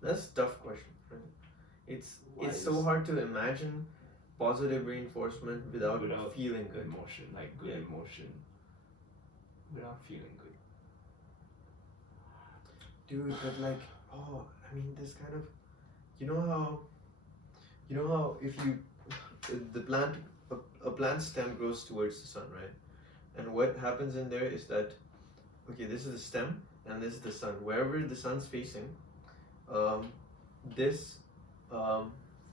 That's a tough question, right? It's Why so is- hard to imagine positive reinforcement without feeling good. Emotion, like good Yeah. emotion, without feeling good. Dude, but this kind of, you know how if you, the plant, a plant stem grows towards the sun, right? And what happens in there is that, okay, this is the stem and this is the sun. Wherever the sun's facing, this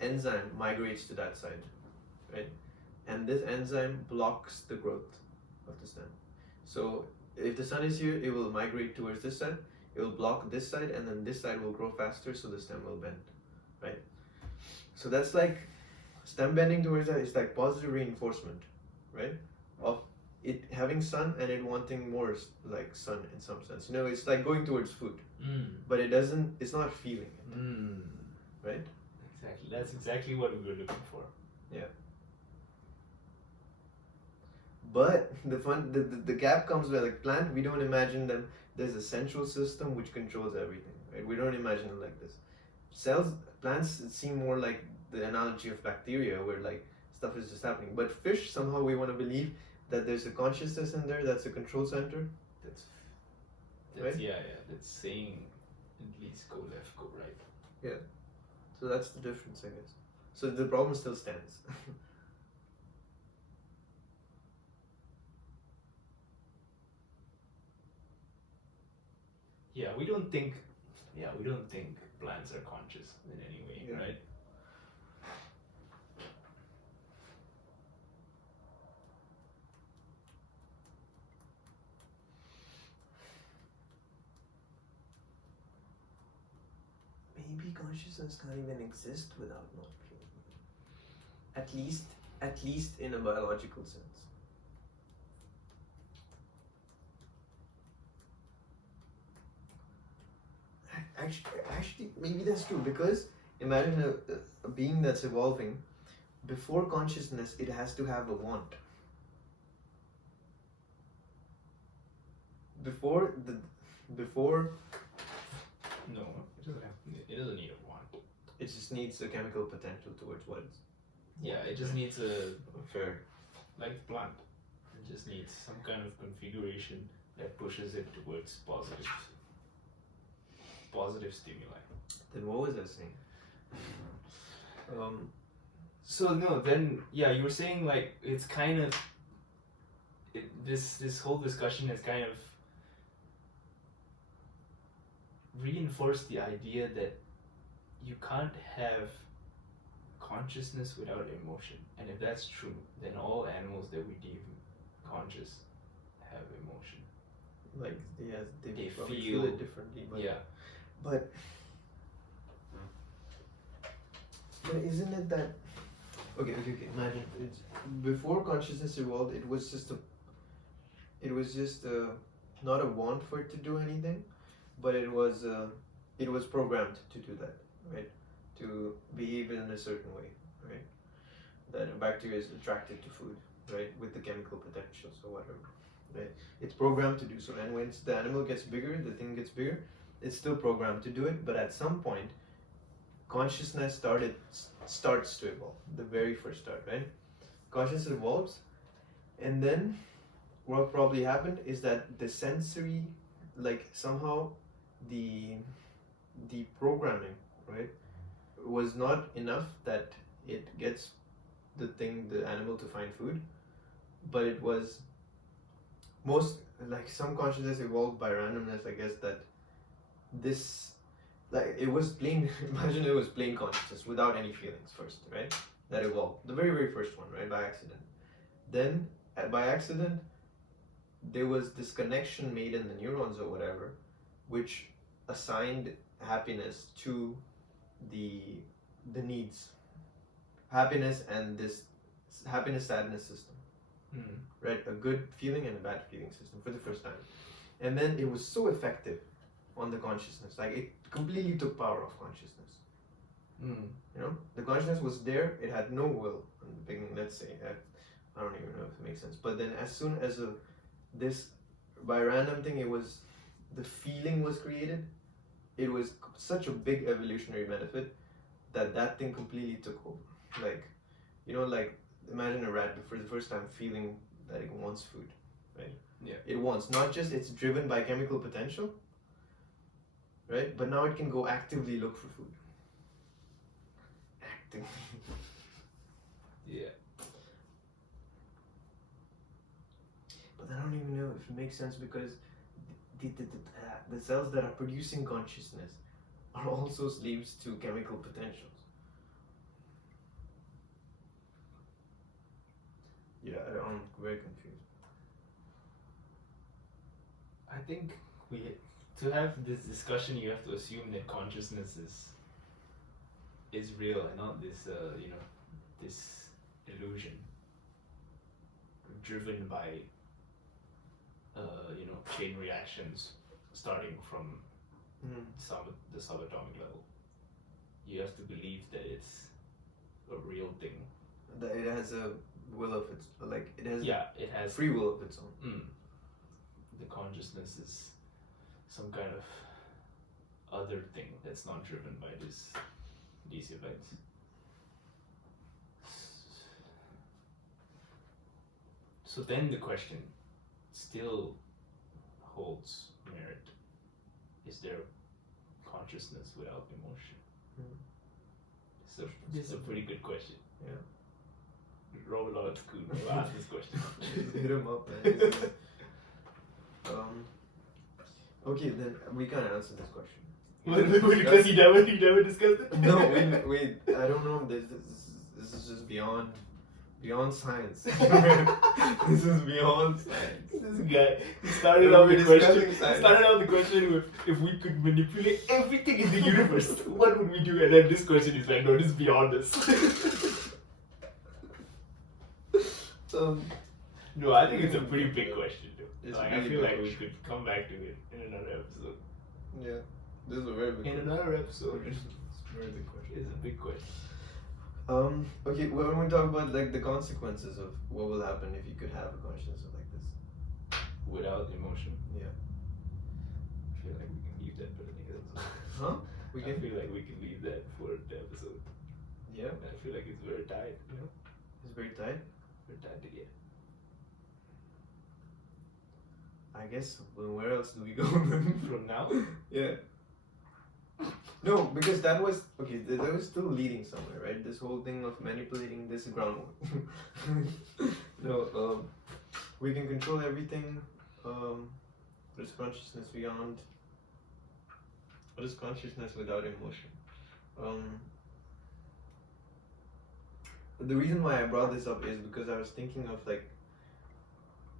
enzyme migrates to that side, right? And this enzyme blocks the growth of the stem. So if the sun is here, it will migrate towards this side. It will block this side, and then this side will grow faster, so the stem will bend, right? So that's like stem bending towards that is like positive reinforcement, right? Of it having sun and it wanting more like sun in some sense. You know, it's like going towards food, but it doesn't. It's not feeling it, right? Exactly. That's exactly what we were looking for. Yeah. But the gap comes where like plant, we don't imagine them. There's a central system which controls everything, right? We don't imagine it like this. Cells, plants seem more like the analogy of bacteria, where like stuff is just happening. But fish, somehow we want to believe that there's a consciousness in there. That's a control center. That's Right? Yeah. That's saying at least go left, go right. Yeah. So that's the difference, I guess. So the problem still stands. Yeah, we don't think plants are conscious in any way, Yeah. right? Maybe consciousness can't even exist without not feeling. At least in a biological sense. Actually, maybe that's true, because imagine a being that's evolving. Before consciousness, it has to have a want. Before No, it doesn't need a want. it just needs a chemical potential towards what it's. Yeah, it just needs a Fair. like the plant. It just needs some kind of configuration that pushes it towards positive stimuli. Then what was I saying? So no, then yeah, you were saying like it's kind of this whole discussion has kind of reinforced the idea that you can't have consciousness without emotion, and if that's true, then all animals that we deem conscious have emotion. Like, yeah, they probably feel it differently, but Yeah, but isn't it that okay, imagine it's before consciousness evolved, it was just not a want for it to do anything, but it was programmed to do that, right? To behave in a certain way, right? That a bacteria is attracted to food, right? With the chemical potentials or whatever, right? It's programmed to do so, and once the animal gets bigger, the thing gets bigger, it's still programmed to do it, but at some point consciousness starts to evolve, the very first start, right? Consciousness evolves, and then what probably happened is that the sensory, like somehow the programming, right, was not enough that it gets the animal to find food, but it was most like some consciousness evolved by randomness, I guess, that this like it was plain imagine it was plain consciousness without any feelings first, right? That evolved, the very first one, right, by accident. Then by accident there was this connection made in the neurons or whatever, which assigned happiness to the needs, happiness and this happiness sadness system, right? A good feeling and a bad feeling system for the first time. And then it was so effective on the consciousness, like it completely took power of consciousness. You know, the consciousness was there, it had no will in the beginning, let's say. I don't even know if it makes sense, but then as soon as this by random thing, it was the feeling was created, it was such a big evolutionary benefit that thing completely took over. Like, you know, like imagine a rat for the first time feeling that it wants food, right? Yeah. It wants, not just it's driven by chemical potential, right? But now it can go actively look for food. Actively. Yeah. But I don't even know if it makes sense, because the cells that are producing consciousness are also slaves to chemical potentials. Yeah, I'm very confused. think to have this discussion, you have to assume that consciousness is real and not this this illusion driven by chain reactions starting from the subatomic level. You have to believe that it's a real thing. That it has a will of its, like it has it has free will of its own. The consciousness is some kind of other thing that's not driven by these events. So then the question still holds merit. Is there consciousness without emotion? So this is a pretty good question. Yeah. Robert Kuhn will ask this question. Hit him up, man. Okay, then we can't answer this question. Because he never discussed it? No, wait, I don't know. This is just beyond science. This is beyond science. This guy, he started out the question with, if we could manipulate everything in the universe, what would we do? And then this question is like, no, this is beyond us. No, I think it's a pretty big question, though. Like, I feel like we could come back to it in another episode. Yeah, this is a very big question. In another episode. It's a very big question. It's a big question. Okay, well, when we talk about like the consequences of what will happen if you could have a consciousness like this. Without emotion. Yeah. I feel like we can leave that for the next episode. Huh? I feel like we can leave that for the episode. Yeah. I feel like it's very tight, It's very tight. Very tight to get. I guess, well, where else do we go then? From now? Yeah. No, because that was still leading somewhere, right? This whole thing of manipulating this groundwork. No, we can control everything. There's consciousness beyond. What is consciousness without emotion? The reason why I brought this up is because I was thinking of like,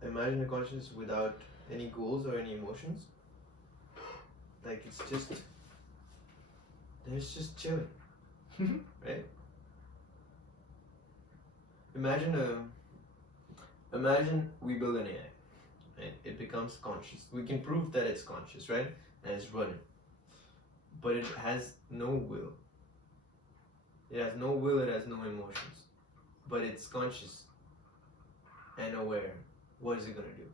imagine a consciousness without any goals or any emotions. Like it's just chilling, right? Imagine we build an AI, right? It becomes conscious. We can prove that it's conscious, right? And it's running, but it has no will. It has no will. It has no emotions, but it's conscious and aware. What is it gonna do?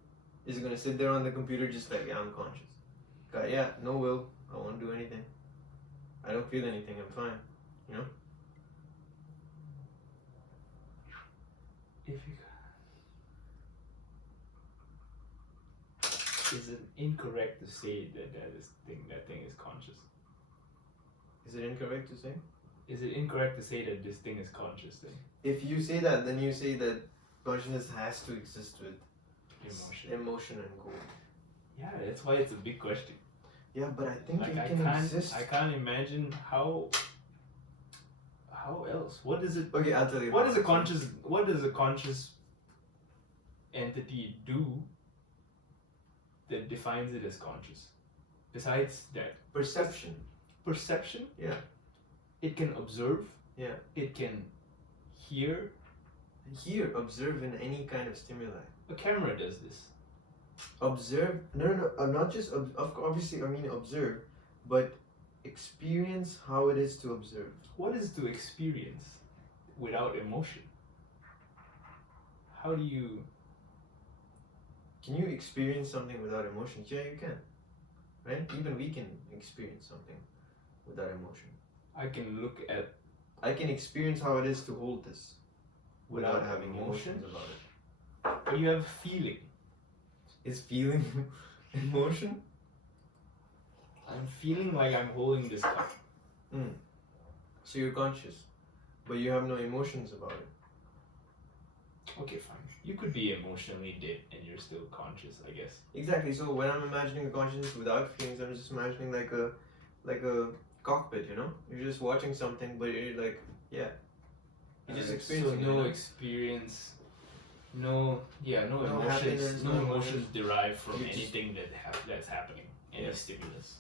Is it gonna sit there on the computer just like, yeah, I'm conscious? God, yeah, no will. I won't do anything. I don't feel anything. I'm fine. You know? Is it incorrect to say that that thing is conscious? Is it incorrect to say? Is it incorrect to say that this thing is conscious then? If you say that, then you say that consciousness has to exist with emotion and goal. Yeah, that's why it's a big question. Yeah, but I think like, it can exist. I can't imagine how else. What is it? Okay, I'll tell you. What does a conscious entity do that defines it as conscious? Besides that, Perception. Yeah. It can observe. Yeah. It can hear. Observe in any kind of stimuli. A camera does this. Observe. No. Not just obviously. I mean observe, but experience how it is to observe. What is to experience without emotion? How do you? Can you experience something without emotion? Yeah, you can. Right? Even we can experience something without emotion. I can experience how it is to hold this without having emotions about it. But you have feeling. Is feeling emotion? I'm feeling like I'm holding this cup. So you're conscious, but you have no emotions about it. Okay, fine. You could be emotionally dead and you're still conscious, I guess. Exactly. So when I'm imagining a consciousness without feelings, I'm just imagining like a cockpit. You know, you're just watching something, but you're like, yeah. You just experience. So no experience. No No emotions, happiness, no no emotions derived from You just- anything that's happening, any Yeah. stimulus.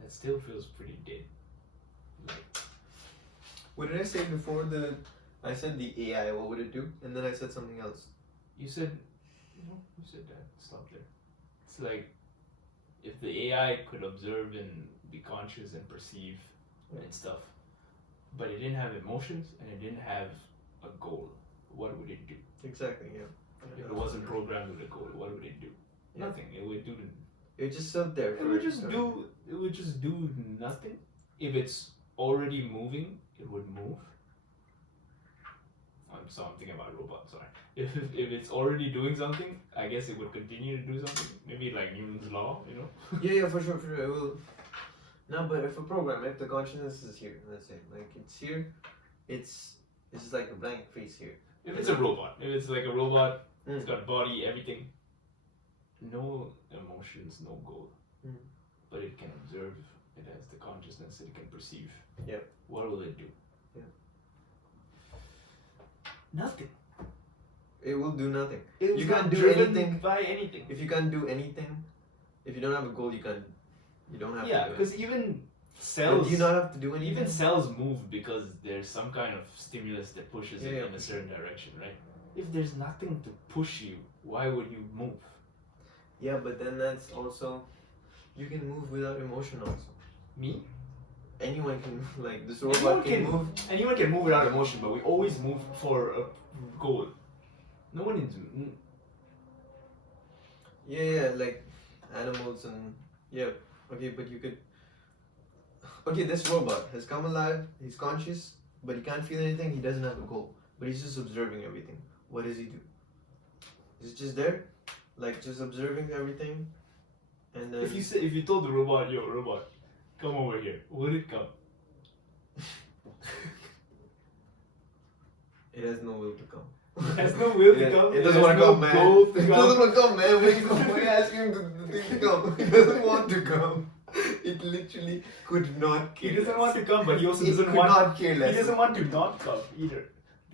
That still feels pretty dead. Like, What did I say before I said the AI, what would it do? And then I said something else. you said, you said that. Stop there. It's like if the AI could observe and be conscious and perceive and stuff, but it didn't have emotions and it didn't have a goal, what would it do? Exactly, yeah. If it wasn't programmed with a goal, what would it do? Yeah. Nothing. It would do. It just sit there. It would just do. It would just do nothing. If it's already moving, it would move. I'm thinking about robots. Sorry. If it's already doing something, I guess it would continue to do something. Maybe like Newton's law, Yeah, for sure. It will. No, but if a program, if the consciousness is here, let's say, like it's here, it's just like a blank face here. If it's a robot, if it's like a robot, Mm. it's got body, everything. No emotions, no goal. Mm. But it can observe. It has the consciousness. It can perceive. Yeah. What will it do? Yeah. Nothing. It will do nothing. It's You not can't do driven anything. by anything. If you can't do anything, if you don't have a goal, you can't. You don't have Yeah, to do it. because even But cells. do you not have to do anything? Even cells move because there's some kind of stimulus that pushes it in a certain direction, right? If there's nothing to push you, why would you move? Yeah, but then that's also, you can move without emotion also. Me? Anyone can, like, this robot can move. Anyone can move without emotion, but we always move for a goal. No one is. Yeah, like animals and, yeah, okay, but you could, okay, this robot has come alive, he's conscious, but he can't feel anything, he doesn't have a goal, but he's just observing everything. What does he do? Is it just there? Like, just observing everything? And then... If you told the robot, yo, robot, come over here, would it come? It has no will to come. It has no will to come. It doesn't want to come, man. Goal to It come. doesn't want to come, man. Why are you asking him the thing to come? It doesn't want to come. It literally could not care He doesn't less. want to come, but he also It doesn't could want. not care less. He doesn't want to not come either.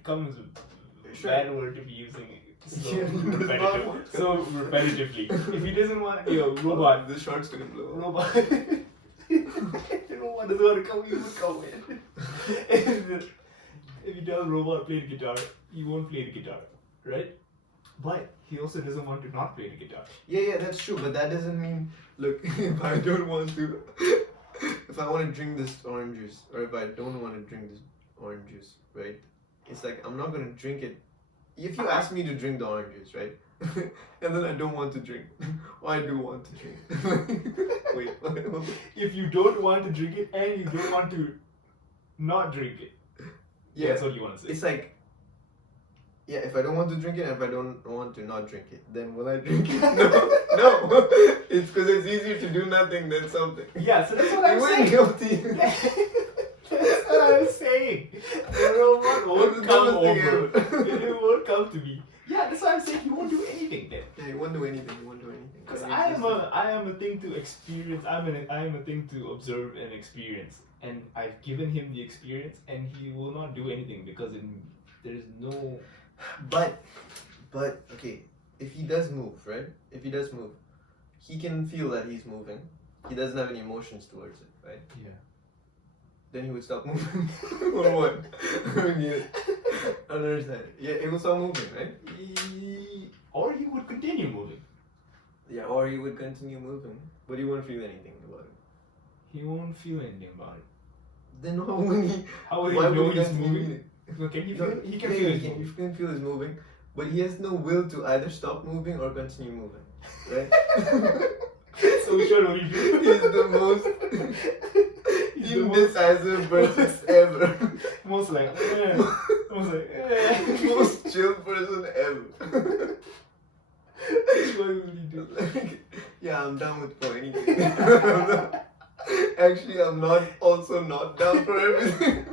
Come is a Sure. bad word to be using so Yeah, he does not repetitive. want to So repetitively. If he doesn't want, yo, robot, The short's gonna blow. robot. The robot doesn't want to come, he would come in. If you tell the robot play the guitar, he won't play the guitar, right? But he also doesn't want to not play the guitar. Yeah, that's true, but that doesn't mean, look, if I don't want to, if I want to drink this orange juice, or if I don't want to drink this orange juice, right? It's like, I'm not going to drink it. If you ask me to drink the orange juice, right? And then I don't want to drink, or I do want to drink. Wait. If you don't want to drink it and you don't want to not drink it, Yeah, that's what you want to say. it's like, yeah, if I don't want to drink it and if I don't want to not drink it, then will I drink it? No. It's because it's easier to do nothing than something. Yeah, so that's what I'm You saying. weren't guilty. That's what I'm saying. The robot won't That's the come dumbest thing over. ever. It won't come to me. Yeah, that's why I'm saying he won't do anything then. Yeah, you won't do anything. You won't do anything. Because It's I am a thing to experience. I am a thing to observe and experience. And I've given him the experience, and he will not do anything because there's no. But okay, if he does move, right? If he does move, he can feel that he's moving. He doesn't have any emotions towards it, right? Yeah. Then he would stop moving. Or what? I don't get it. I don't understand. Yeah, it will stop moving, right? Or he would continue moving. Yeah, or he would continue moving, but he won't feel anything about it. He won't feel anything about it. Then how would he? How would he Why know would he he's continue moving? it? No, can he No, feel? He can yeah, feel he his can, moving. he can feel his moving, but he has no will to either stop moving or continue moving, right? So which one will he do? He's the most He's the most, indecisive person ever. most like, most like, Most chill person ever. Which one will he do? Like, yeah, I'm down with for anything. Actually, I'm not also not down for everything.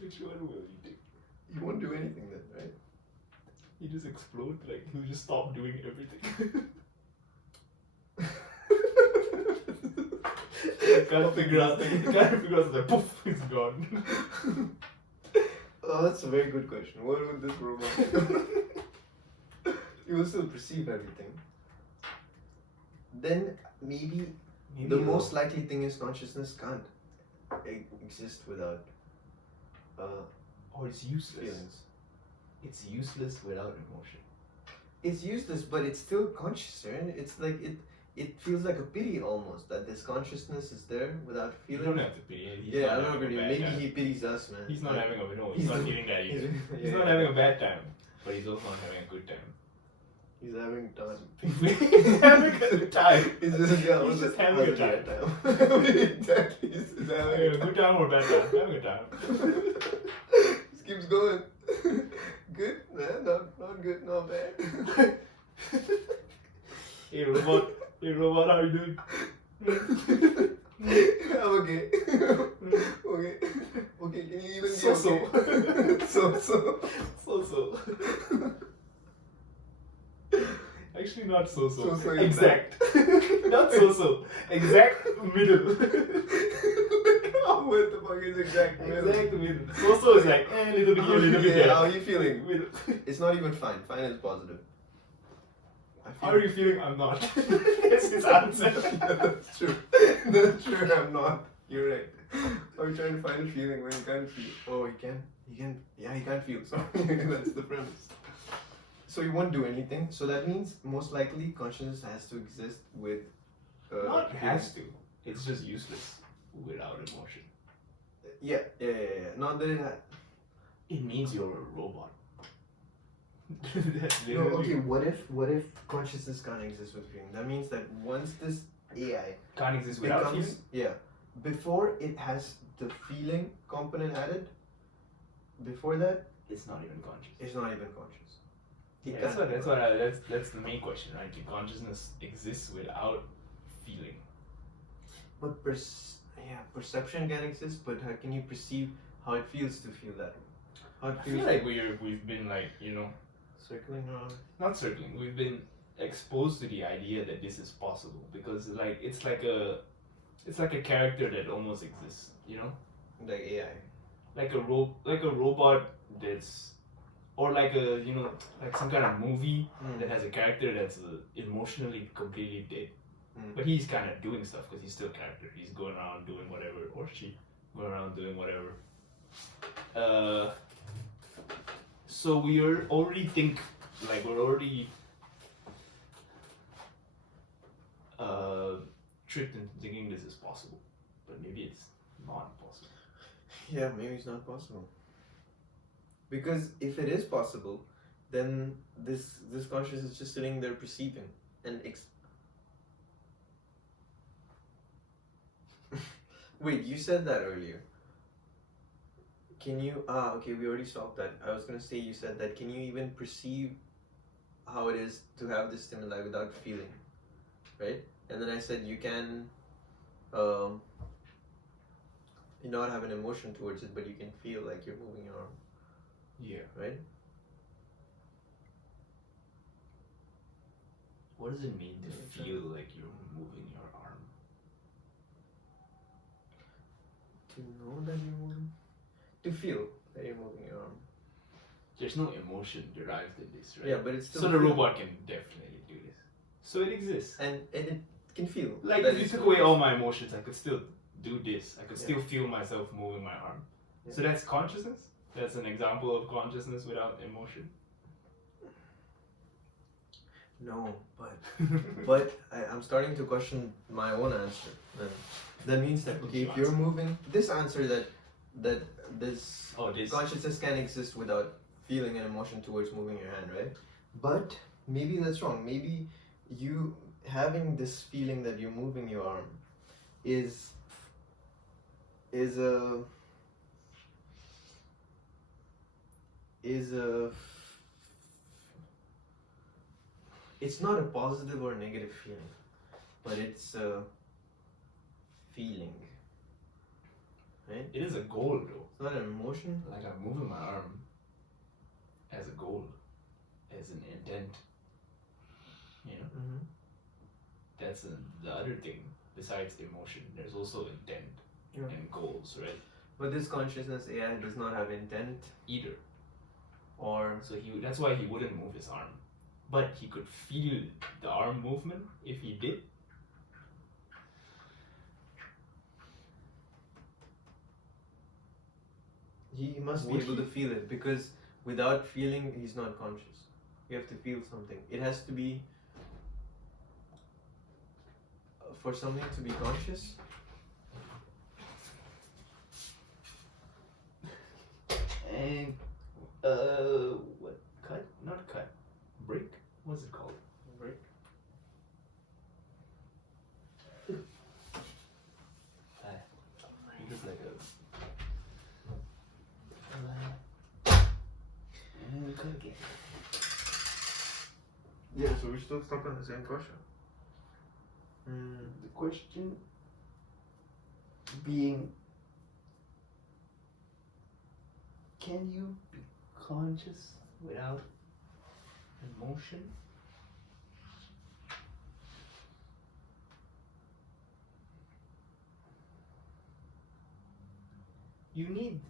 Which one will he do? You won't do anything then, right? he just explode, like he'll just stop doing everything. Can't figure out. So like poof, it's gone. Oh, that's a very good question. What would this robot do? It will still perceive everything. Then maybe the most likely thing is consciousness can't exist without or it's useless. feelings. It's useless without emotion. It's useless, but it's still conscious, right? It's like it feels like a pity almost that this consciousness is there without You feeling. don't have to pity him. He's Yeah, not I'm not having a really. bad Maybe time. he pities us, man. He's not having a no. He's He's not the- feeling that either. yeah, He's not having a bad time, but he's also not having a good time. He's having time. He's having a good time. He's just, yeah, He's just having a time. Exactly. He's just having A good time or bad time? Having a time. Just keeps going. Good, man. Not good, not bad. Hey robot, how you doing? I'm okay. Okay. Okay, can you even be So-so. okay? So. So. Actually, not so. So-so, Exact. Not so. Exact middle. What the fuck is exact middle? Exact middle. So is like little bit here, little bit Yeah, there. how are you feeling? Middle. It's not even fine. Fine is positive. How are you feeling? I'm not. That's his answer. Yeah, that's true. That's true. I'm not. You're right. How are you trying to find a feeling when you can't feel? Oh, he can. Yeah, he can't feel. Sorry, that's the premise. So you won't do anything. So that means most likely consciousness has to exist with. Not has to. It's just useless without emotion. Yeah. Not that it has. It means you're a robot. That's No, literally- okay, what if consciousness can't exist with feeling? That means that once this AI Can't exist without becomes, feeling? yeah, before it has the feeling component added, before that, It's not even conscious. it's not even conscious. It Yeah, can't that's the main question, right? Can consciousness exists without feeling? But perception can exist, but how can you perceive how it feels to feel that way? How it I feels feel like we've been like, circling around. not circling. We've been exposed to the idea that this is possible because like it's like a character that almost exists, Like AI. like a robot that's, or like a like some kind of movie that has a character that's emotionally completely dead, but he's kind of doing stuff because he's still a character. He's going around doing whatever, or she going around doing whatever. So we are already we're already tricked into thinking this is possible, but maybe it's not possible. Yeah, maybe it's not possible. Because if it is possible, then this consciousness is just sitting there perceiving and Wait, you said that earlier. Can you okay, we already stopped that. I was gonna say you said that can you even perceive how it is to have this stimuli without feeling? Right? And then I said you can not have an emotion towards it, but you can feel like you're moving your arm. Yeah. Right? What does it mean to feel like you're moving your arm? To know that you're moving? To feel that you're moving your arm. There's no emotion derived in this, right? Yeah, but it's still so the feel. robot can definitely do this. So it exists. And it can feel. Like that if you it's took moving. away all my emotions, I could still do this. I could Yeah. still feel myself moving my arm. Yeah. So that's consciousness? That's an example of consciousness without emotion? No, but I'm starting to question my own answer. Then that means that okay, if you're moving this answer that this this consciousness can exist without feeling an emotion towards moving your hand, right? But maybe that's wrong. Maybe you having this feeling that you're moving your arm is a it's not a positive or negative feeling, but it's a feeling, right? It is a goal though. It's not an emotion. Like I'm moving my arm as a goal. as an intent. You know, Mm-hmm. that's the other thing. Besides emotion, there's also intent Yeah. and goals, right? But this consciousness AI does not have intent, Either. or So that's why he wouldn't move his arm. But he could feel the arm movement if he did. he must be Would able he? to feel it, because without feeling, he's not conscious. You have to feel something. It has to be for something to be conscious. And what cut? Not cut. Break? What's it called? Break. You look like and cut again. Yeah, so we're still stuck on the same question. The question being, can you be conscious without emotion? You need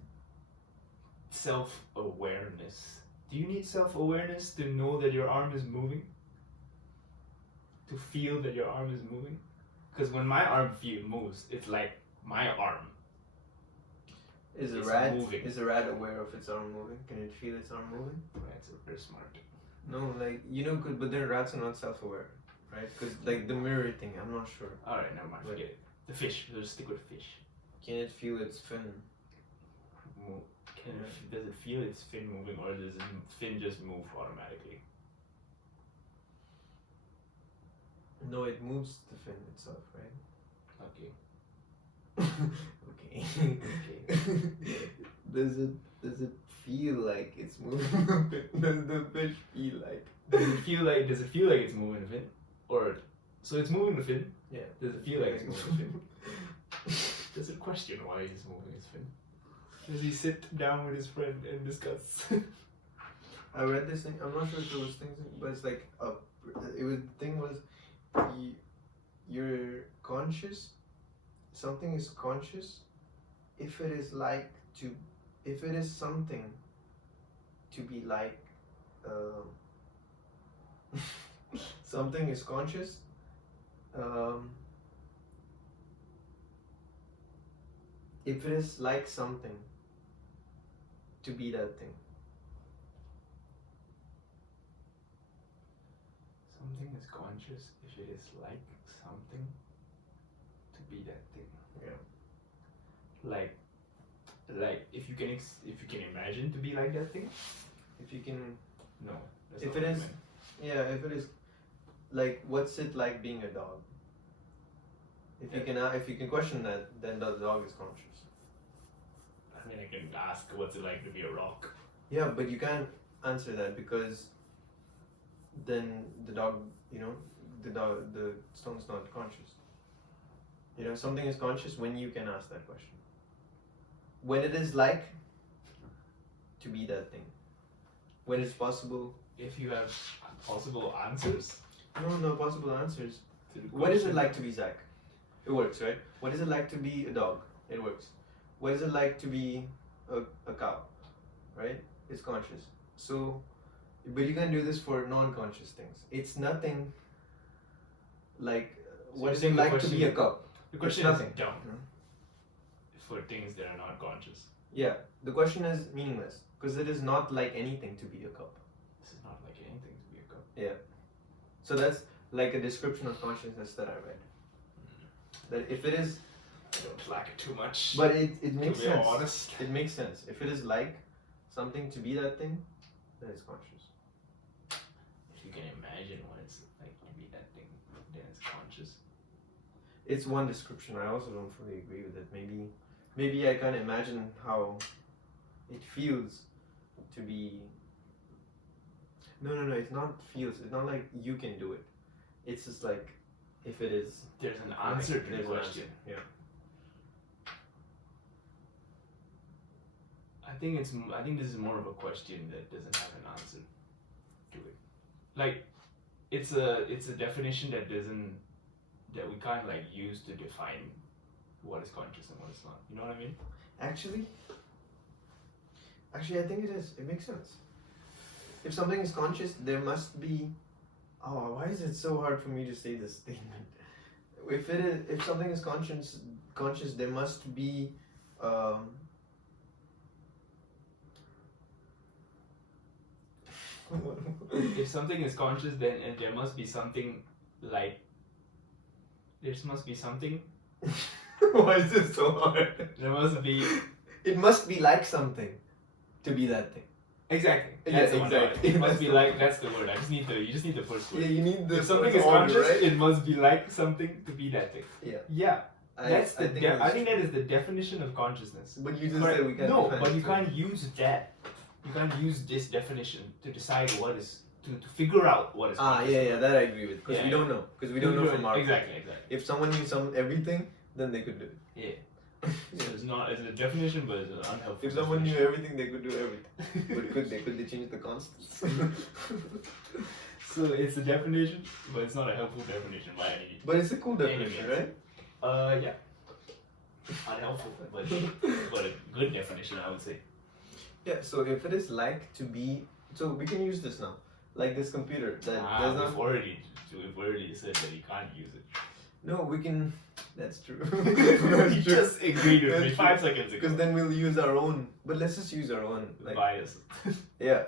self-awareness. Do you need self-awareness to know that your arm is moving? To feel that your arm is moving? Because when my arm moves, it's like my arm. Is a It's rat moving. is a rat aware of its arm moving? Can it feel its arm moving? Rats are very smart. No, like but then rats are not self-aware, right? Because like the mirror thing, I'm not sure. Alright, never mind, But- forget it. The fish, we'll just stick with fish. Can it feel its fin? Does it feel its fin moving, or does its fin just move automatically? No, it moves the fin itself, right? Okay. Okay. Okay. Does it feel like it's moving the fin? Does the fish feel like? Does it feel like it's moving the fin? Or so it's moving the fin? Yeah. Does it feel like it's moving the fin? Does it question why he's moving his fin? Does he sit down with his friend and discuss? I read this thing. I'm not sure if it was things, but it's like the thing was, you're conscious. Something is conscious if it is something to be like. Something is conscious. If it is like something to be that thing. Something is conscious if it is like something to be that thing. Yeah. Like if you can imagine to be like that thing. If you can. No. That's If not it what I is- meant. Yeah, if it is like, what's it like being a dog? If you can question that, then the dog is conscious. I mean, I can ask what's it like to be a rock. Yeah, but you can't answer that, because then the dog, the stone's not conscious. Something is conscious when you can ask that question. When it is like to be that thing. When it's possible. If you have possible answers No possible answers. to the What is it question. like to be Zach? It works, right? What is it like to be a dog? It works. What is it like to be a cow? Right? It's conscious. So, but you can do this for non-conscious things. It's nothing like, So what you're is saying it the like to question- be a cup? The question It's is nothing. dumb No? for things that are not conscious. Yeah, the question is meaningless, because it is not like anything to be a cup. This is not like anything to be a cup. So that's like a description of consciousness that I read. That if it is, I don't like it too much. but it makes to be sense. honest. It makes sense. If it is like something to be that thing, then it's conscious. If you can imagine what it's like to be that thing, then it's conscious. It's one description. I also don't fully agree with it. Maybe I can't imagine how it feels to be. No. It's not feels. It's not like you can do it. It's just like, if it is. There's an answer to the There's an question. answer. Yeah. I think this is more of a question that doesn't have an answer. to it. Like, it's a definition that we can't like use to define what is conscious and what is not. You know what I mean? Actually, I think it is. It makes sense. If something is conscious, there must be. Oh, why is it so hard for me to say this statement? If something is conscious, there must be. If something is conscious, then there must be something like. There must be something. Why is this so hard? There must be. It must be like something to be that thing. Exactly. Yeah, That's the one. exactly. It must be like. That's the word. You just need the first word. Yeah, you need the. If something is order, conscious, right? it must be like something to be that thing. Yeah. Yeah. That's the. I think true. that is the definition of consciousness. But you just But said we can't. no, define but it, you so- can't use that. You can't use this definition to decide what is to figure out what is. Yeah, that I agree with. Because Yeah, we yeah. don't know. Because we don't know from our. Exactly. If someone knew everything, then they could do it. Yeah. So it's a definition, but it's an unhelpful. If someone knew definition. everything, they could do everything. But could they change the constants? So it's a definition, but it's not a helpful definition by any. But it's a cool definition, means. right? Yeah. Unhelpful, but a good definition, I would say. Yeah. So if it is like to be, so we can use this now, like this computer that does not. We've already said that you can't use it. No, we can. That's true. You just agreed with me 5 seconds ago. Because then we'll use our own. But let's just use our own. Like, bias. yeah.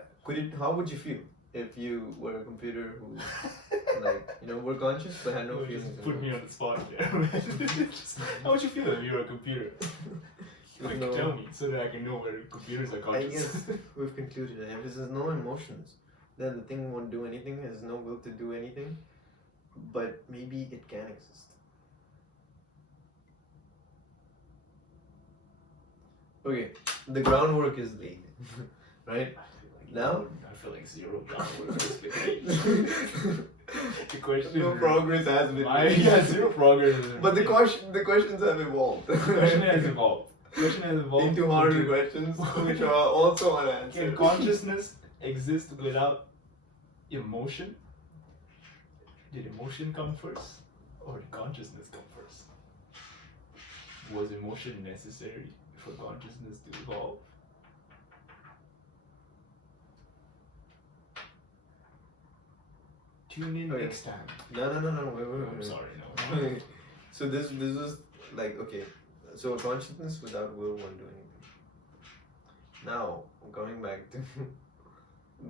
How would you feel if you were a computer who, were conscious but had no You feelings? just put me on the spot there. How would you feel if you were a computer? Quick, No. tell me so that I can know whether computers are I conscious. guess we've concluded that if there's no emotions, then the thing won't do anything, has no will to do anything, but maybe it can exist. Okay, the groundwork is laid, right? Now? I feel like zero groundwork has been laid. The question No progress has been made. Yeah, zero progress. But the questions have evolved. The question has evolved. Into harder questions, which are also unanswered. Can consciousness exist without emotion? Did emotion come first? Or did consciousness come first? Was emotion necessary for consciousness to evolve? Tune in Okay. next time. No, wait. I'm sorry, no. Okay. So this was like, okay, so consciousness without will won't do anything. Now, going back to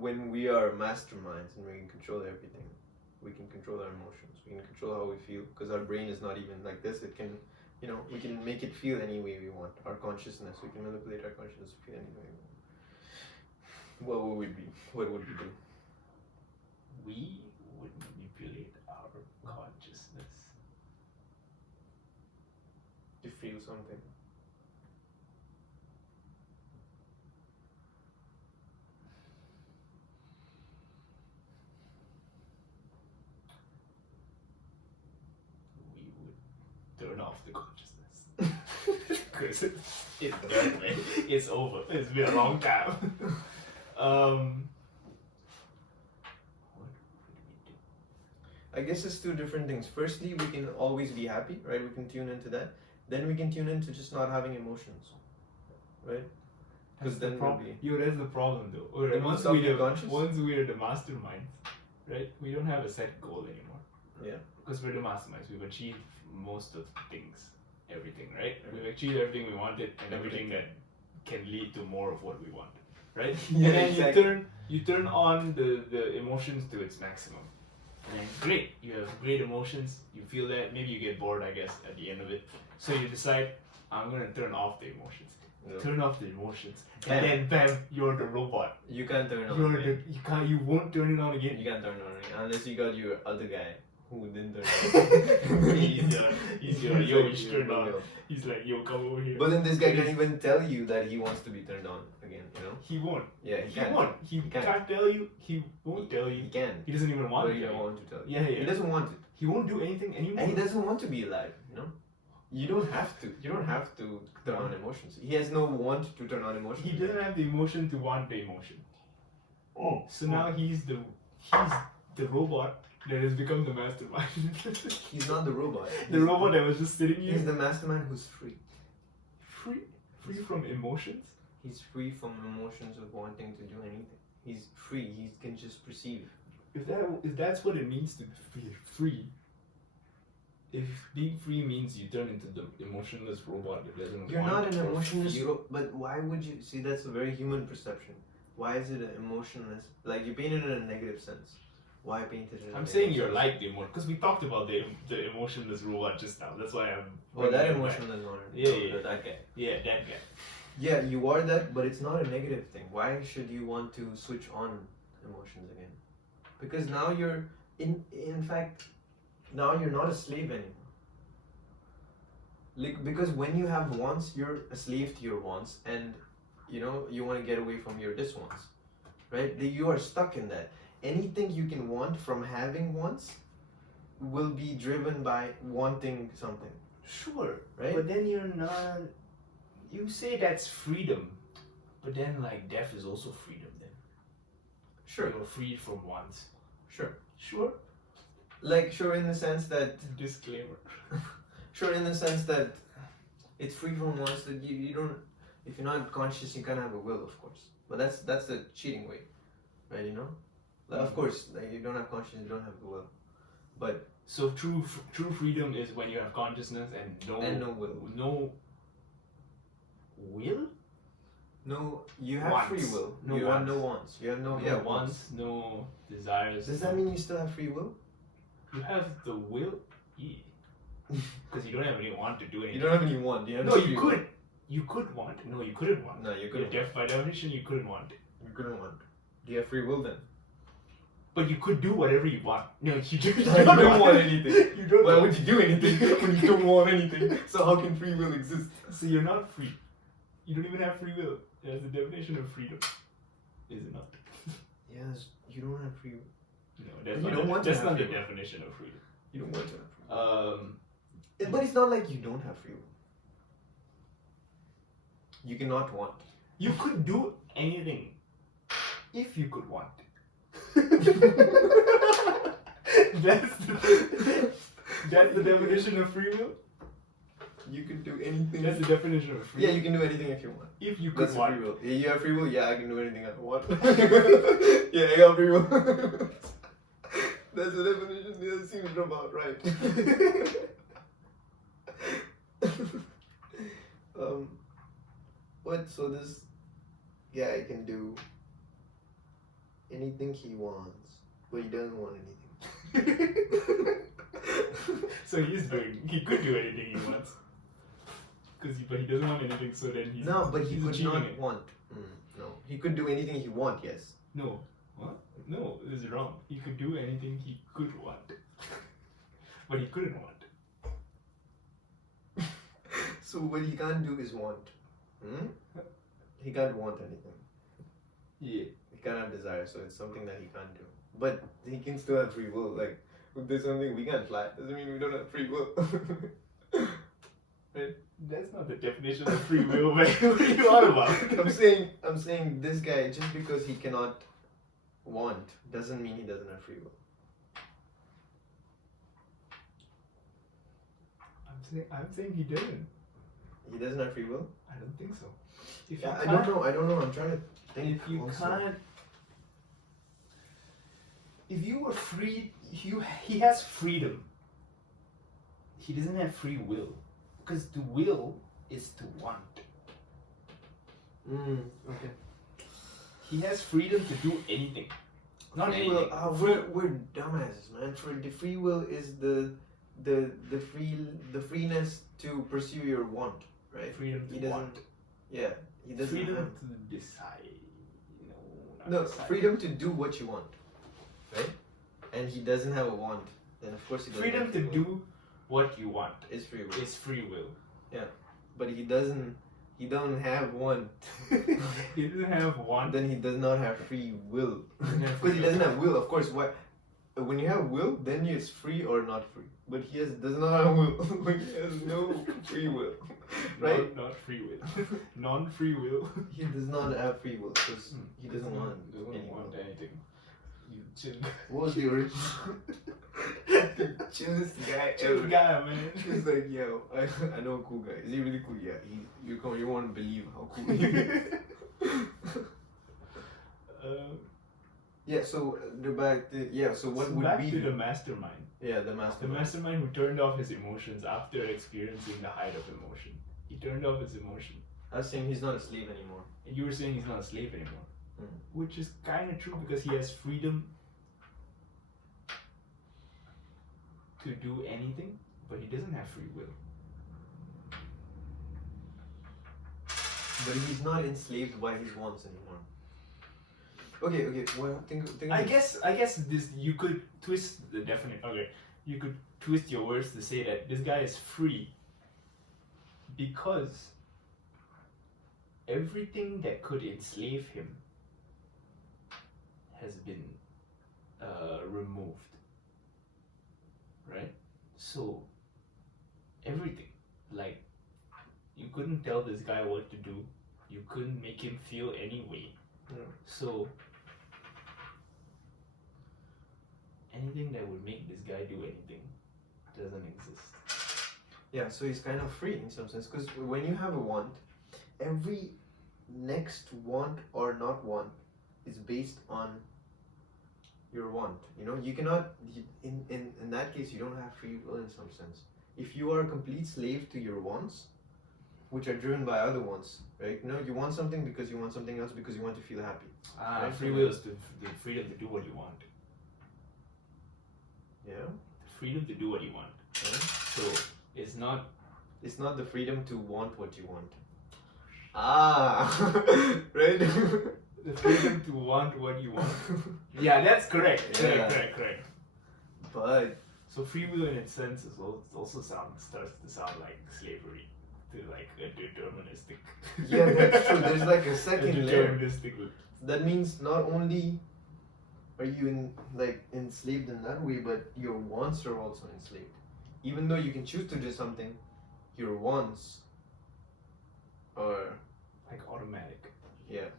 when we are masterminds and we can control everything, we can control our emotions, we can control how we feel, because our brain is not even like this. It can, we can make it feel any way we want. Our consciousness, we can manipulate our consciousness to feel any way we want. What would we be? What would we do? We would manipulate our consciousness. To feel something. We would turn off the consciousness. Because it's done, man. It's over. It's been a long time. What would we do? I guess it's two different things. Firstly, we can always be happy, right? We can tune into that. Then we can tune into just not having emotions, right? Because then we'll be. That's the problem, though. Then we'll Once stop we being are conscious? once we are the masterminds, right? We don't have a set goal anymore. Yeah. Because we're the masterminds. We've achieved most of things, everything, right? We've achieved everything we wanted and everything that can lead to more of what we want, right? Yeah, and then exactly. you turn on the emotions to its maximum. And then great, you have great emotions, you feel that, maybe you get bored, I guess, at the end of it. So you decide, I'm gonna turn off the emotions. Yeah. Turn off the emotions. Bam. And then bam, you're the robot. You can't turn it on. You're again. you won't turn it on again. You can't turn it on again. Unless you got your other guy who didn't turn it on. he's your yo, you should turn on. He's like, yo, come over here. But then this guy can't even tell you that he wants to be turned on again, He won't. Yeah, He won't. He can't tell you. He won't tell you. He can. He doesn't even want But to. he tell don't you. want to tell you. Yeah. He doesn't want to. He won't do anything anymore. And he doesn't want to be alive, You don't have to. You don't have to turn on emotions. He has no want to turn on emotions. He doesn't have the emotion to want the emotion. So now he's the He's the robot that has become the mastermind. He's not the robot. The robot that was just sitting here. He's the mastermind who's free. Free? Free from emotions? He's free from emotions of wanting to do anything. He's free. He can just perceive. If that's what it means to be free, if being free means you turn into the emotionless robot that doesn't You're want not an or emotionless feel. but why would you see? That's a very human perception. Why is it an emotionless? Like you paint it in a negative sense. Why paint it in a I'm negative saying you're sense? like the emotion because we talked about the emotionless robot just now. That's why I'm. Oh, that bringing it emotionless one. Yeah. That guy. back. Yeah, that guy. Yeah, you are that, but it's not a negative thing. Why should you want to switch on emotions again? Because now you're in fact now you're not a slave anymore. Like because when you have wants, you're a slave to your wants, and you want to get away from your diswants, right? You are stuck in that. Anything you can want from having wants will be driven by wanting something, Sure, right? but then you're not. You say that's freedom, but then like death is also freedom. Then Sure, you're freed from wants. sure. Sure. Like sure in the sense that Disclaimer. Sure, in the sense that it's free from wants that you don't. If you're not conscious, you can't have a will, of course. But that's the cheating way, right? Like, of course, like you don't have conscience, you don't have the will. But So true freedom is when you have consciousness and no will. No will? No, you have Wants. free will. No you have no wants. wants. You have no No wants, no desires. Does that mean you still have free will? You have the will? Yeah. Because you don't have any want to do anything. You don't have any want. You have No, free you will. could. You could want. No, you couldn't want. No, you couldn't. By definition, you couldn't want. You couldn't want. Do you have free will then? But you could do whatever you want. No, you just You don't want anything. You don't. Why would you do anything when you don't want anything? So how can free will exist? So you're not free. You don't even have free will. That's the definition of freedom. Is it not? Yes, you don't have free will. No, that's You not. don't want to that's have not the free will. definition of freedom. You don't want to have free will. But But it's not like you don't have free will. You cannot want. you could do anything if you could want. That's the definition of free will. You can do anything. That's the definition of free will. Yeah, you can do anything if you want. If you could That's want. free will. Yeah, you have free will. Yeah, I can do anything I want. Yeah, I got free will. That's the definition. That seems about right. What? So this guy can do anything he wants, but he doesn't want anything. So he could do anything he wants. But he doesn't want anything, so then he's. No, but he he's could achieving not it. want. No, he could do anything he want. Yes. No. What? No, this is wrong. He could do anything he could want. But he couldn't want. So what he can't do is want. He can't want anything. Yeah. He can't have desire, so it's something that he can't do. But he can still have free will. Like, if there's something we can't fly, doesn't mean we don't have free will. Right? That's not the definition of free will, man. What are you on about? I'm saying this guy, just because he cannot want, doesn't mean he doesn't have free will. I'm saying he didn't. He doesn't have free will? I don't think so. If Yeah, you I can't- don't know. I'm trying to think. If you also. can't, if you were free, he has freedom. He doesn't have free will, because to will is to want. Okay. He has freedom to do anything. Not Free anything. will, we're dumbasses, man. For the free will is the freeness to pursue your want, right? Freedom He to doesn't. want. Yeah, he doesn't Freedom have. to decide. Not No, decide. freedom to do what you want, right? And he doesn't have a want. Then of course he doesn't. Freedom have to free will. do what you want is free will. is free will. But he doesn't. He don't have want. He doesn't have want. Then he does not have free will. Doesn't have Because he free doesn't have will, of course. Why? When you have will, then it's free or not free. But he does not have will. He has no free will, right? Not free will. Non-free will. He does not have free will because he doesn't want any want will. anything. You chill. What was the original? Chillest guy Chill ever. guy, man. He's like, yo, I know a cool guy. Is he really cool? Yeah, you won't believe how cool he is. Yeah, so so what would back be to the mastermind. Yeah, the The mastermind. mastermind who turned off his emotions after experiencing the height of emotion. He turned off his emotion. I was saying he's not a slave anymore. And you were saying he's not a slave anymore. Mm. Which is kind of true because he has freedom to do anything, but he doesn't have free will. But he's not enslaved by his wants anymore. Okay. Well, think I guess this you could twist the definite. Okay, you could twist your words to say that this guy is free because everything that could enslave him has been removed. Right? So everything, like, you couldn't tell this guy what to do. You couldn't make him feel any way. Yeah. So anything that would make this guy do anything doesn't exist. Yeah, so he's kind of free in some sense because when you have a want, every next want or not want is based on your want. You know, you cannot in that case you don't have free will in some sense. If you are a complete slave to your wants, which are driven by other wants, right? You know, you want something because you want something else because you want to feel happy. Right? Free will is the freedom to do what you want. Yeah. The freedom to do what you want. Yeah. So it's not the freedom to want what you want. Right? the freedom to want what you want. Yeah, that's correct. Yeah. Correct. But so free will in its sense is also starts to sound like slavery, to like a deterministic. yeah, that's true. There's like a second layer. Deterministic. That means not only are you enslaved in that way, but your wants are also enslaved. Even though you can choose to do something, your wants are like automatic. Yeah.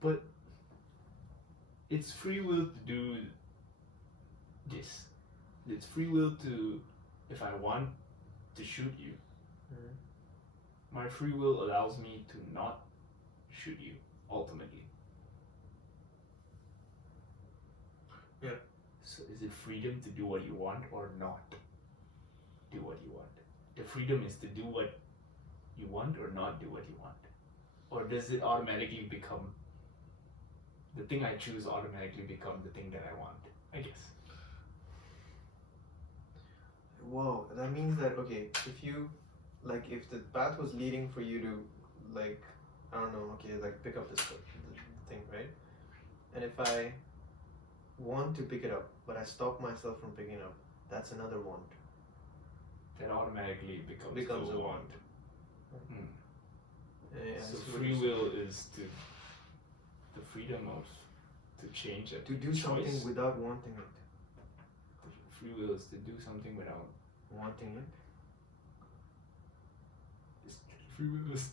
But it's free will to do this. It's free will to, if I want to shoot you, my free will allows me to not shoot you, ultimately. Yeah. So is it freedom to do what you want or not do what you want? The freedom is to do what you want or not do what you want. Or does it automatically become, the thing I choose automatically become the thing that I want, I guess. Whoa, that means that, okay, if the path was leading for you to, pick up this thing, right? And if I want to pick it up, but I stop myself from picking it up, that's another want. That automatically becomes a want. Yeah, so free will is the freedom to change it. To do something without wanting it. Free will is to do something without wanting it. Free will is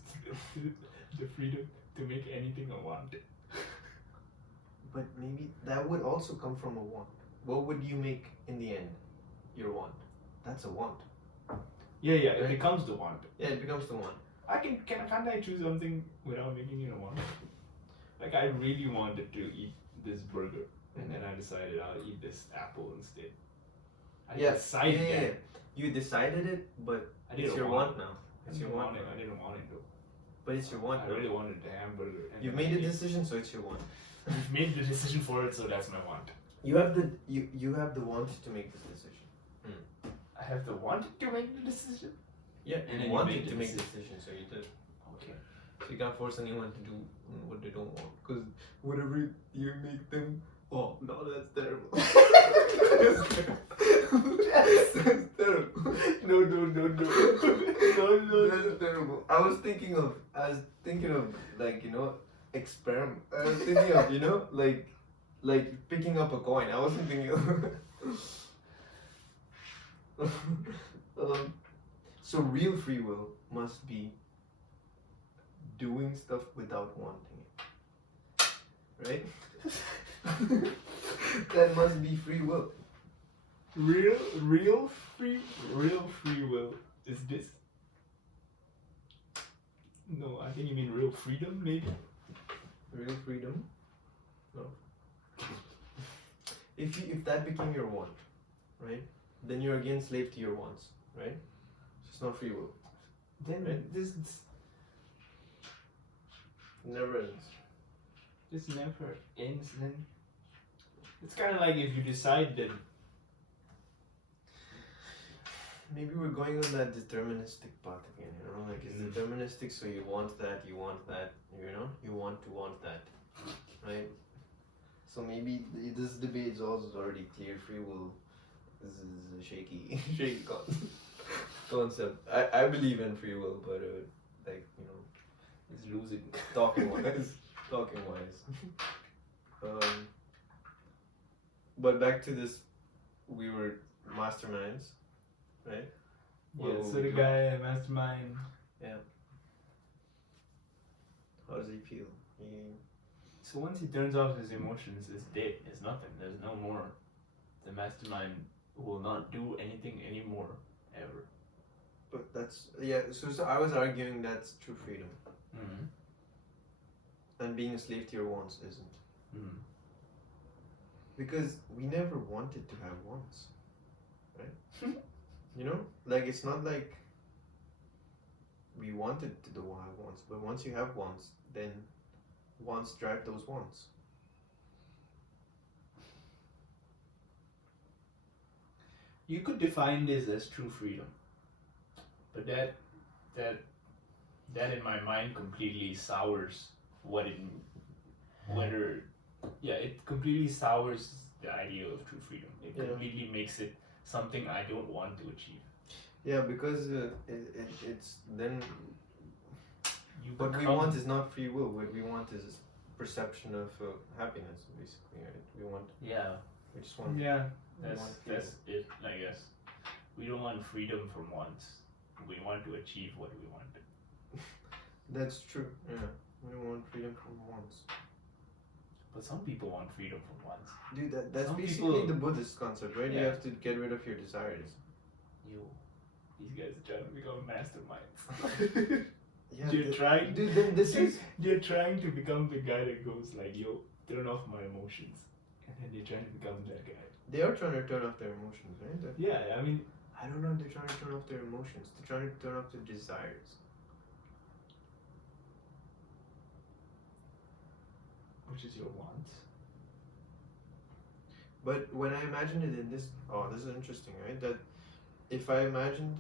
the freedom to make anything a want. But maybe that would also come from a want. What would you make in the end? Your want. That's a want. Yeah, it becomes the want. Yeah, it becomes the want. Can't I choose something without making it a want? Like, I really wanted to eat this burger, and then I decided I'll eat this apple instead. I decided that. You decided it, but it's your want now. It's your want. I didn't want it though. But it's your want. I really wanted the hamburger. You've made a decision, so it's your want. You've made the decision for it, so that's my want. You have the want to make this decision. I have the want to make the decision? Yeah, and you wanted to make the decision, so you did. Okay. So you can't force anyone to do what they don't want, because whatever you make them, oh no, that's terrible. That's terrible. No. That's terrible. I was thinking of experiment. I was thinking of like picking up a coin. I wasn't thinking of. So real free will must be doing stuff without wanting it. Right? That must be free will. Real free will is this. No, I think you mean real freedom, maybe. Real freedom? No. If that became your want, right? Then you're again slave to your wants, right? It's not free will. Then Right. this Never ends. never ends. Then it's kind of like if you decide that. Maybe we're going on that deterministic path again, you know? Like it's deterministic, so you want that, you want that, you know? You want to want that, right? So maybe this debate is also already clear. Free will is a shaky, shaky concept. I believe in free will, but like, you know, It's losing. talking wise. Talking wise. But back to this, we were masterminds, right? Yeah, What will so we the do? guy, mastermind. Yeah. How does he feel? So once he turns off his emotions, it's dead. It's nothing. There's no more. The mastermind will not do anything anymore, ever. But that's, yeah, so I was arguing that's true freedom. Mm-hmm. And being a slave to your wants isn't. Mm. Because we never wanted to have wants, right? You know, like it's not like we wanted to have wants, but once you have wants, then wants drive those wants. You could define this as true freedom, but that in my mind completely sours it completely sours the idea of true freedom. It Yeah. completely makes it something I don't want to achieve. Yeah, because it's then what we become- want is not free will. What we want is perception of happiness, basically. Right? We want. Yeah, We just want. yeah, we that's want freedom. it. I guess we don't want freedom from wants. We want to achieve what we want. That's true. Yeah, we want freedom from wants. But some people want freedom from wants. Dude, that's Some basically people- the Buddhist concept, right? You Yeah. have to get rid of your desires. These guys are trying to become masterminds. Yeah, You're trying. Dude, then this is. You're trying to become the guy that goes like, "Yo, turn off my emotions," and then they're trying to become that guy. They are trying to turn off their emotions, right? Yeah, I mean, I don't know if they're trying to turn off their emotions. They're trying to turn off their desires. which is your wants. But when I imagined it in this, this is interesting, right? That if I imagined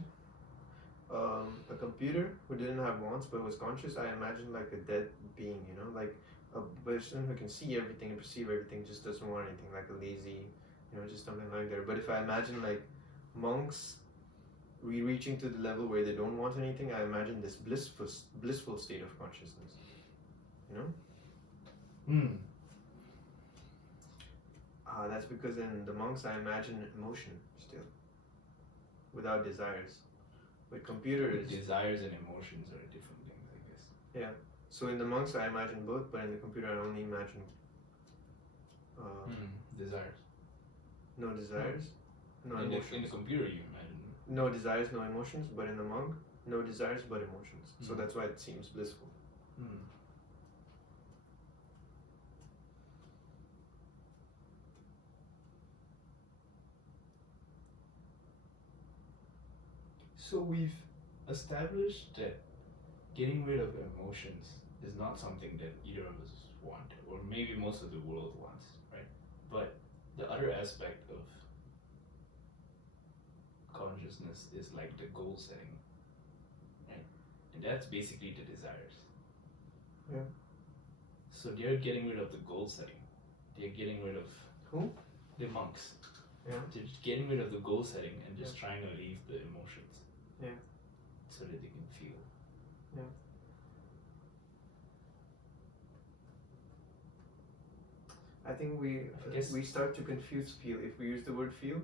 a computer who didn't have wants but was conscious, I imagined like a dead being, you know, like a person who can see everything and perceive everything, just doesn't want anything, like a lazy, you know, just something like that. But if I imagine like monks reaching to the level where they don't want anything, I imagine this blissful state of consciousness, you know. That's because in the monks I imagine emotion still, without desires. But computer is. Desires and emotions are different things, I guess. Yeah. So in the monks I imagine both, but in the computer I only imagine. Desires. No desires, no emotions. In the computer, you imagine. No desires, no emotions. But in the monk, no desires but emotions. So that's why it seems blissful. So we've established that getting rid of emotions is not something that either of us want, or maybe most of the world wants, right? But the other aspect of consciousness is like the goal setting, right? And that's basically the desires. Yeah. So they're getting rid of the goal setting. They're getting rid of Who? the monks. Yeah. They're getting rid of the goal setting and just trying to leave the emotions. Yeah. So that they can feel. Yeah. I think we start to confuse feel. If we use the word feel,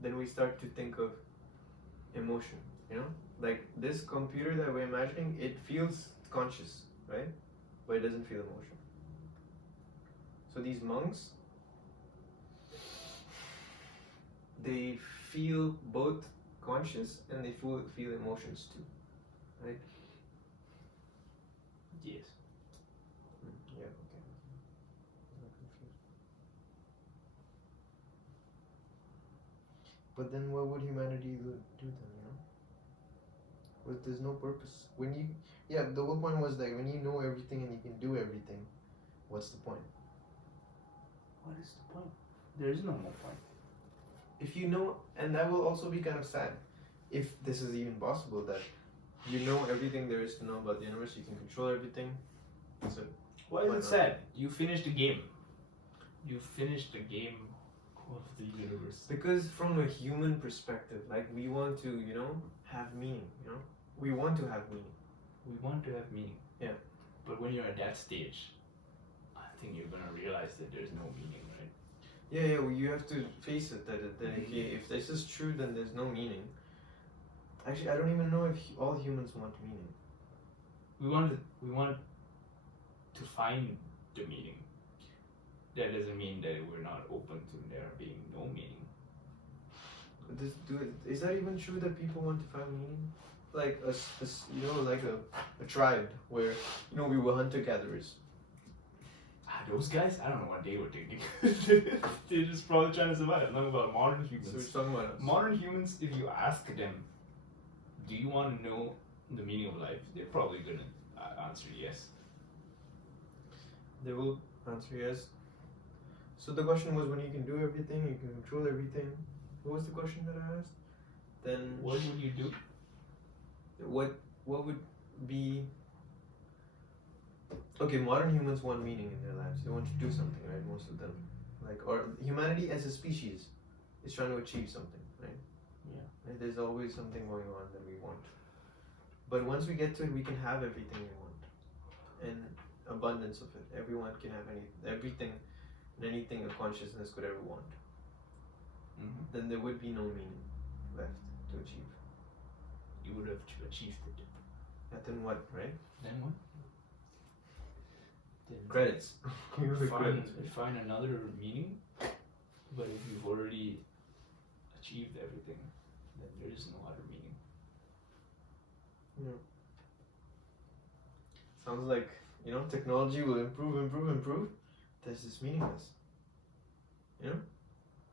then we start to think of emotion, you know? Like this computer that we're imagining, it feels conscious, right? But it doesn't feel emotion. So these monks, they feel both conscious and they feel emotions too, right? Yes. Yeah, okay. I'm not confused. But then what would humanity do then, you know? But there's no purpose. When you, yeah, the whole point was that when you know everything and you can do everything, what's the point? What is the point? There is no more point. If you know, and that will also be kind of sad, if this is even possible, that you know everything there is to know about the universe, you can control everything. So Why Why is not? it sad? You finished the game. You finished the game of the universe. because from a human perspective, like we want to, you know, have meaning. You know, we want to have meaning. We want to have meaning. Yeah. But when you're at that stage, I think you're gonna realize that there's no meaning, right? Yeah, yeah. Well, you have to face it that okay, if this is true, then there's no meaning. Actually, I don't even know if all humans want meaning. We want to find the meaning. That doesn't mean that we're not open to there being no meaning. Is that even true that people want to find meaning? Like you know, like a tribe where, you know, we were hunter gatherers. Those guys, I don't know what they were thinking. They're just probably trying to survive. I'm talking about modern So humans. we're talking about us. Modern humans, if you ask them, do you want to know the meaning of life? They're probably gonna answer yes. They will answer yes. So the question was, when you can do everything, you can control everything. What was the question that I asked? Then What would you do? what would be, okay, modern humans want meaning in their lives. They want to do something, right? Most of them, like, or humanity as a species is trying to achieve something, right? Yeah. Right? There's always something going on that we want. But once we get to it, we can have everything we want, and abundance of it. Everyone can have everything and anything a consciousness could ever want. Mm-hmm. Then there would be no meaning left to achieve. You would have achieved it. And then what, right? Then what? Then Credits. find another meaning. But if you've already achieved everything, then there is no other meaning. Yeah. Sounds like, you know, technology will improve. This is meaningless. You know?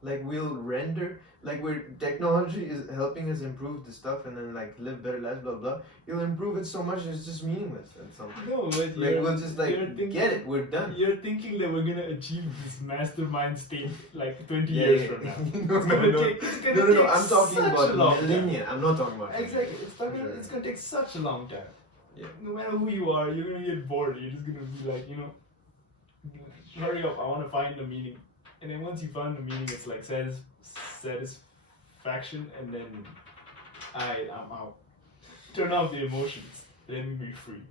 Like we'll render, like technology is helping us improve the stuff and then like live better lives, blah blah. You'll improve it so much it's just meaningless at some point. No, but Like we'll just like get it, we're done. You're thinking that we're gonna achieve this mastermind state like 20 Yeah, years yeah. from now. No, It's no, gonna no. take- it's gonna No, take I'm talking such about a long time. millennia. I'm not talking about Exactly. Sure. It's gonna take such a long time. Yeah. No matter who you are, you're gonna get bored. You're just gonna be like, you know, hurry up, I wanna find the meaning. And then once you find the meaning, it's like satisfaction, and then I'm out. Turn off the emotions. Let me be free.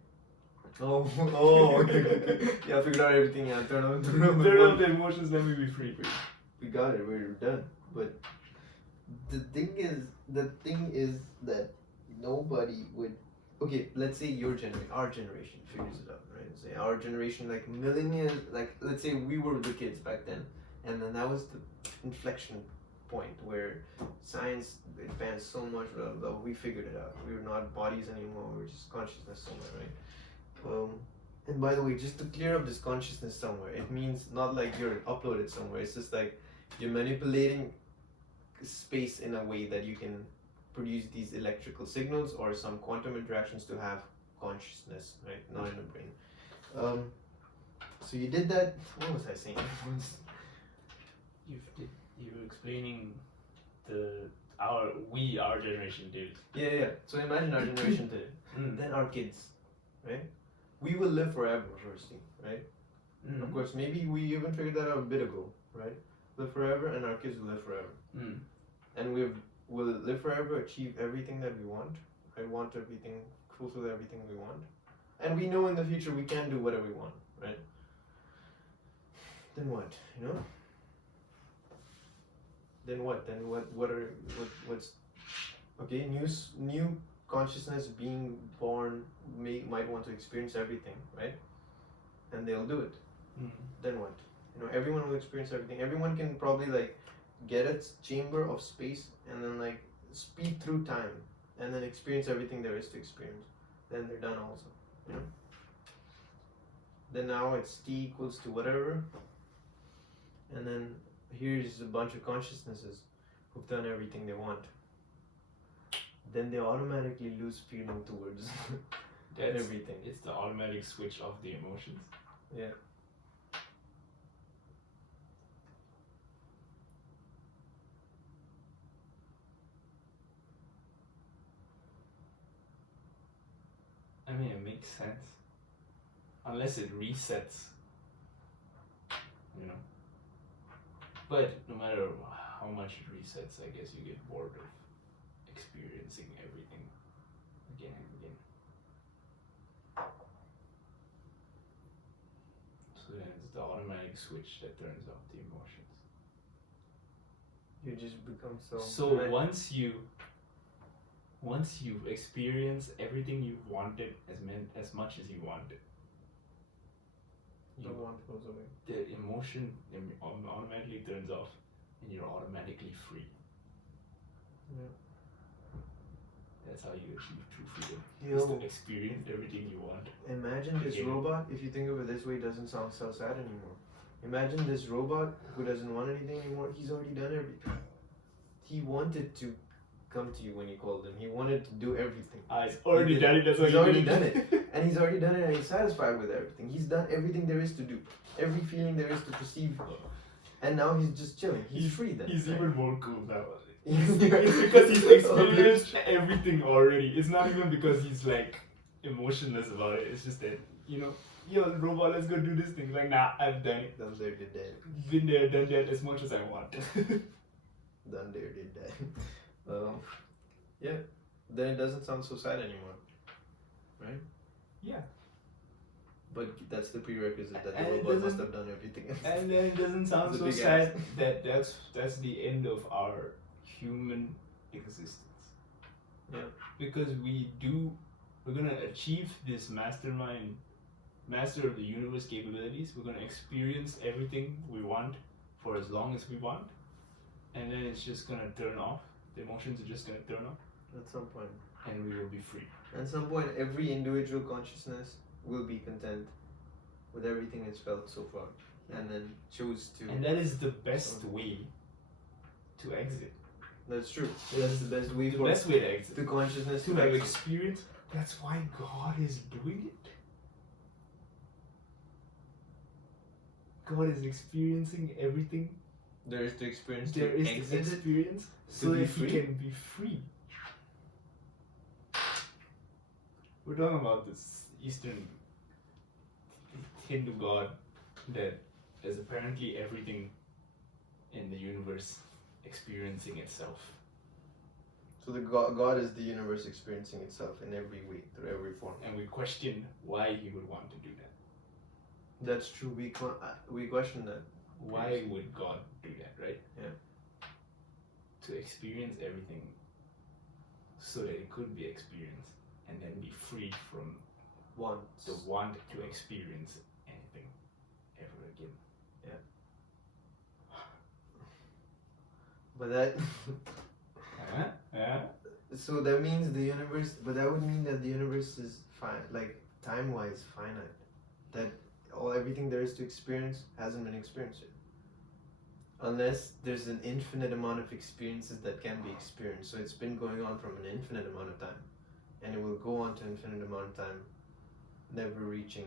Oh, okay. Yeah, I figured out everything. Yeah, turn on. Turn off the emotions. Let me be free. We got it. We're done. But the thing is that nobody would. Okay, let's say our generation figures it out, right? Say our generation, like millennials, like let's say we were the kids back then, and then that was the inflection point where science advanced so much. We figured it out. We were not bodies anymore. We were just consciousness somewhere, right? And by the way, just to clear up this consciousness somewhere, it means not like you're uploaded somewhere. It's just like you're manipulating space in a way that you can produce these electrical signals or some quantum interactions to have consciousness, right? Not in the brain. So you did that. What was I saying? You were explaining our generation did. Yeah. So imagine our generation did it. Then our kids, right? We will live forever, firstly, right? Of course, maybe we even figured that out a bit ago, right? Live forever, and our kids will live forever. And we'll live forever, achieve everything that we want. I want everything, fulfill everything we want. And we know in the future we can do whatever we want, right? Then what, you know? Then what? What's okay, new consciousness being born might want to experience everything, right? And they'll do it. Then what? Everyone will experience everything. Everyone can probably like get a chamber of space and then like speed through time and then experience everything there is to experience. Then they're done also. Then now it's t equals to whatever, and then here's a bunch of consciousnesses who've done everything they want. Then they automatically lose feeling towards everything. It's the automatic switch of the emotions. Yeah. I mean, it makes sense. Unless it resets. But no matter how much it resets, I guess you get bored of experiencing everything again and again. So then it's the automatic switch that turns off the emotions. You just become so. So once you've experienced everything you've wanted as much as you wanted, the want goes away. The emotion automatically turns off, and you're automatically free. Yeah. That's how you achieve true freedom. Is to experience everything you want. Imagine this robot, if you think of it this way, doesn't sound so sad anymore. Imagine this robot who doesn't want anything anymore. He's already done everything. He wanted to come to you when you called him. He wanted to do everything. He's already done it. That's why he's already done it. And he's already done it, and he's satisfied with everything. He's done everything there is to do. Every feeling there is to perceive. And now he's just chilling. He's free then. He's even more cool now. It's because he's experienced everything already. It's not even because he's like emotionless about it. It's just that, yo, robot, let's go do this thing. Like, nah, I've done it. Done there, did that. Been there, done that as much as I want. Done there, did that. Yeah. Then it doesn't sound so sad anymore. Right? Yeah. But that's the prerequisite that the robot must have done everything else. And then it doesn't sound so sad that that's the end of our human existence. Yeah. Because we're gonna achieve this master of the universe capabilities. We're gonna experience everything we want for as long as we want, and then it's just gonna turn off. The emotions are just gonna turn off. At some point. And we will be free. At some point, every individual consciousness will be content with everything it's felt so far, and then choose to. And that is the best way to exit. That's true. That's the best way. The best way to exit. The consciousness to have experience. That's why God is doing it. God is experiencing everything there is to experience. There is to experience, so that he can be free. We're talking about this Eastern Hindu God that is apparently everything in the universe experiencing itself. So the God is the universe experiencing itself in every way, through every form. And we question why he would want to do that. That's true. We question that. Why would God do that, right? Yeah. To experience everything so that it could be experienced and then be free from the want to experience anything ever again. Yeah. But that so that means the universe, but that would mean that the universe is like time-wise finite. That everything there is to experience hasn't been experienced yet. Unless there's an infinite amount of experiences that can be experienced. So it's been going on from an infinite amount of time. And it will go on to an infinite amount of time, never reaching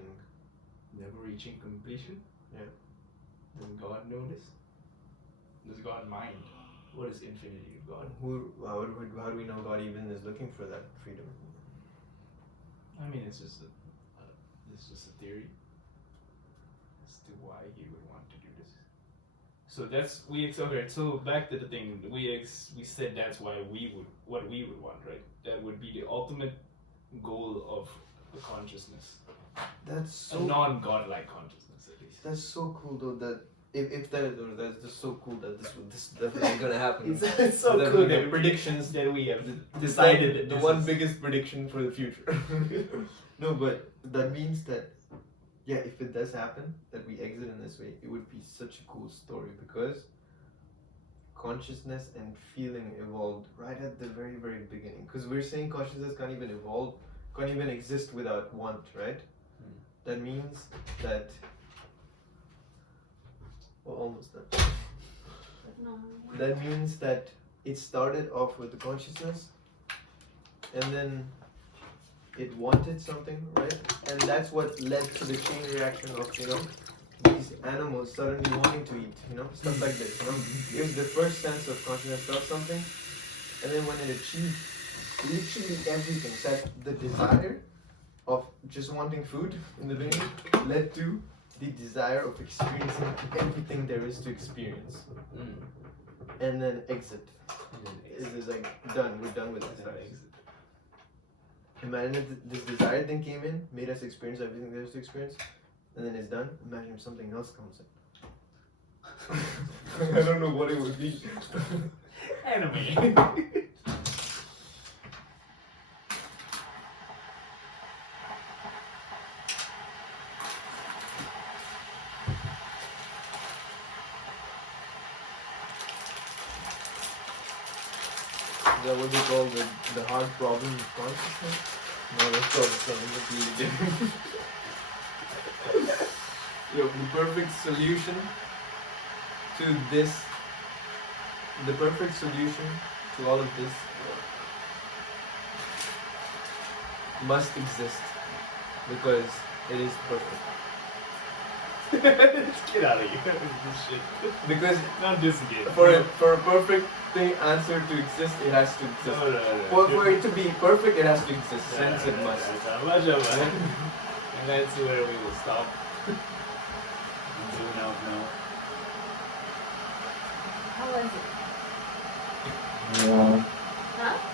completion? Yeah. Does God know this? Does God mind? What is infinity of God? How do we know God even is looking for that freedom? I mean, it's just a theory as to why he would want to do this. So so back to the thing, we said that's why what we would want, right? That would be the ultimate goal of the consciousness. That's so a non-godlike consciousness, at least. That's so cool though, that if that's just so cool that this is definitely gonna happen. It's so Definitely cool the that predictions that we have decided decided that the this one is- biggest prediction for the future. No, but that means that if it does happen that we exit in this way, it would be such a cool story because consciousness and feeling evolved right at the very very beginning. Because we're saying consciousness can't even evolve, can't even exist without want, right? That means that almost done. That means that it started off with the consciousness and then it wanted something, right? And that's what led to the chain reaction of, these animals suddenly wanting to eat, stuff like this, It was the first sense of consciousness felt something, and then when it achieved literally everything, that the desire of just wanting food in the beginning led to the desire of experiencing everything there is to experience. And then exit. It is like done, we're done with this. Imagine if this desire thing came in, made us experience everything there is to experience, and then it's done. Imagine if something else comes in. I don't know what it would be. Anime. Is that what they call the hard problem of consciousness? No, that's called something completely different. The perfect solution to this, the perfect solution to all of this must exist because it is perfect. Get out of here with this shit. Because Not this again. for a perfect answer to exist, it has to exist. No. For it to be perfect, it has to exist. Since it must. And that's where we will stop. And zoom out now. How was it? Huh?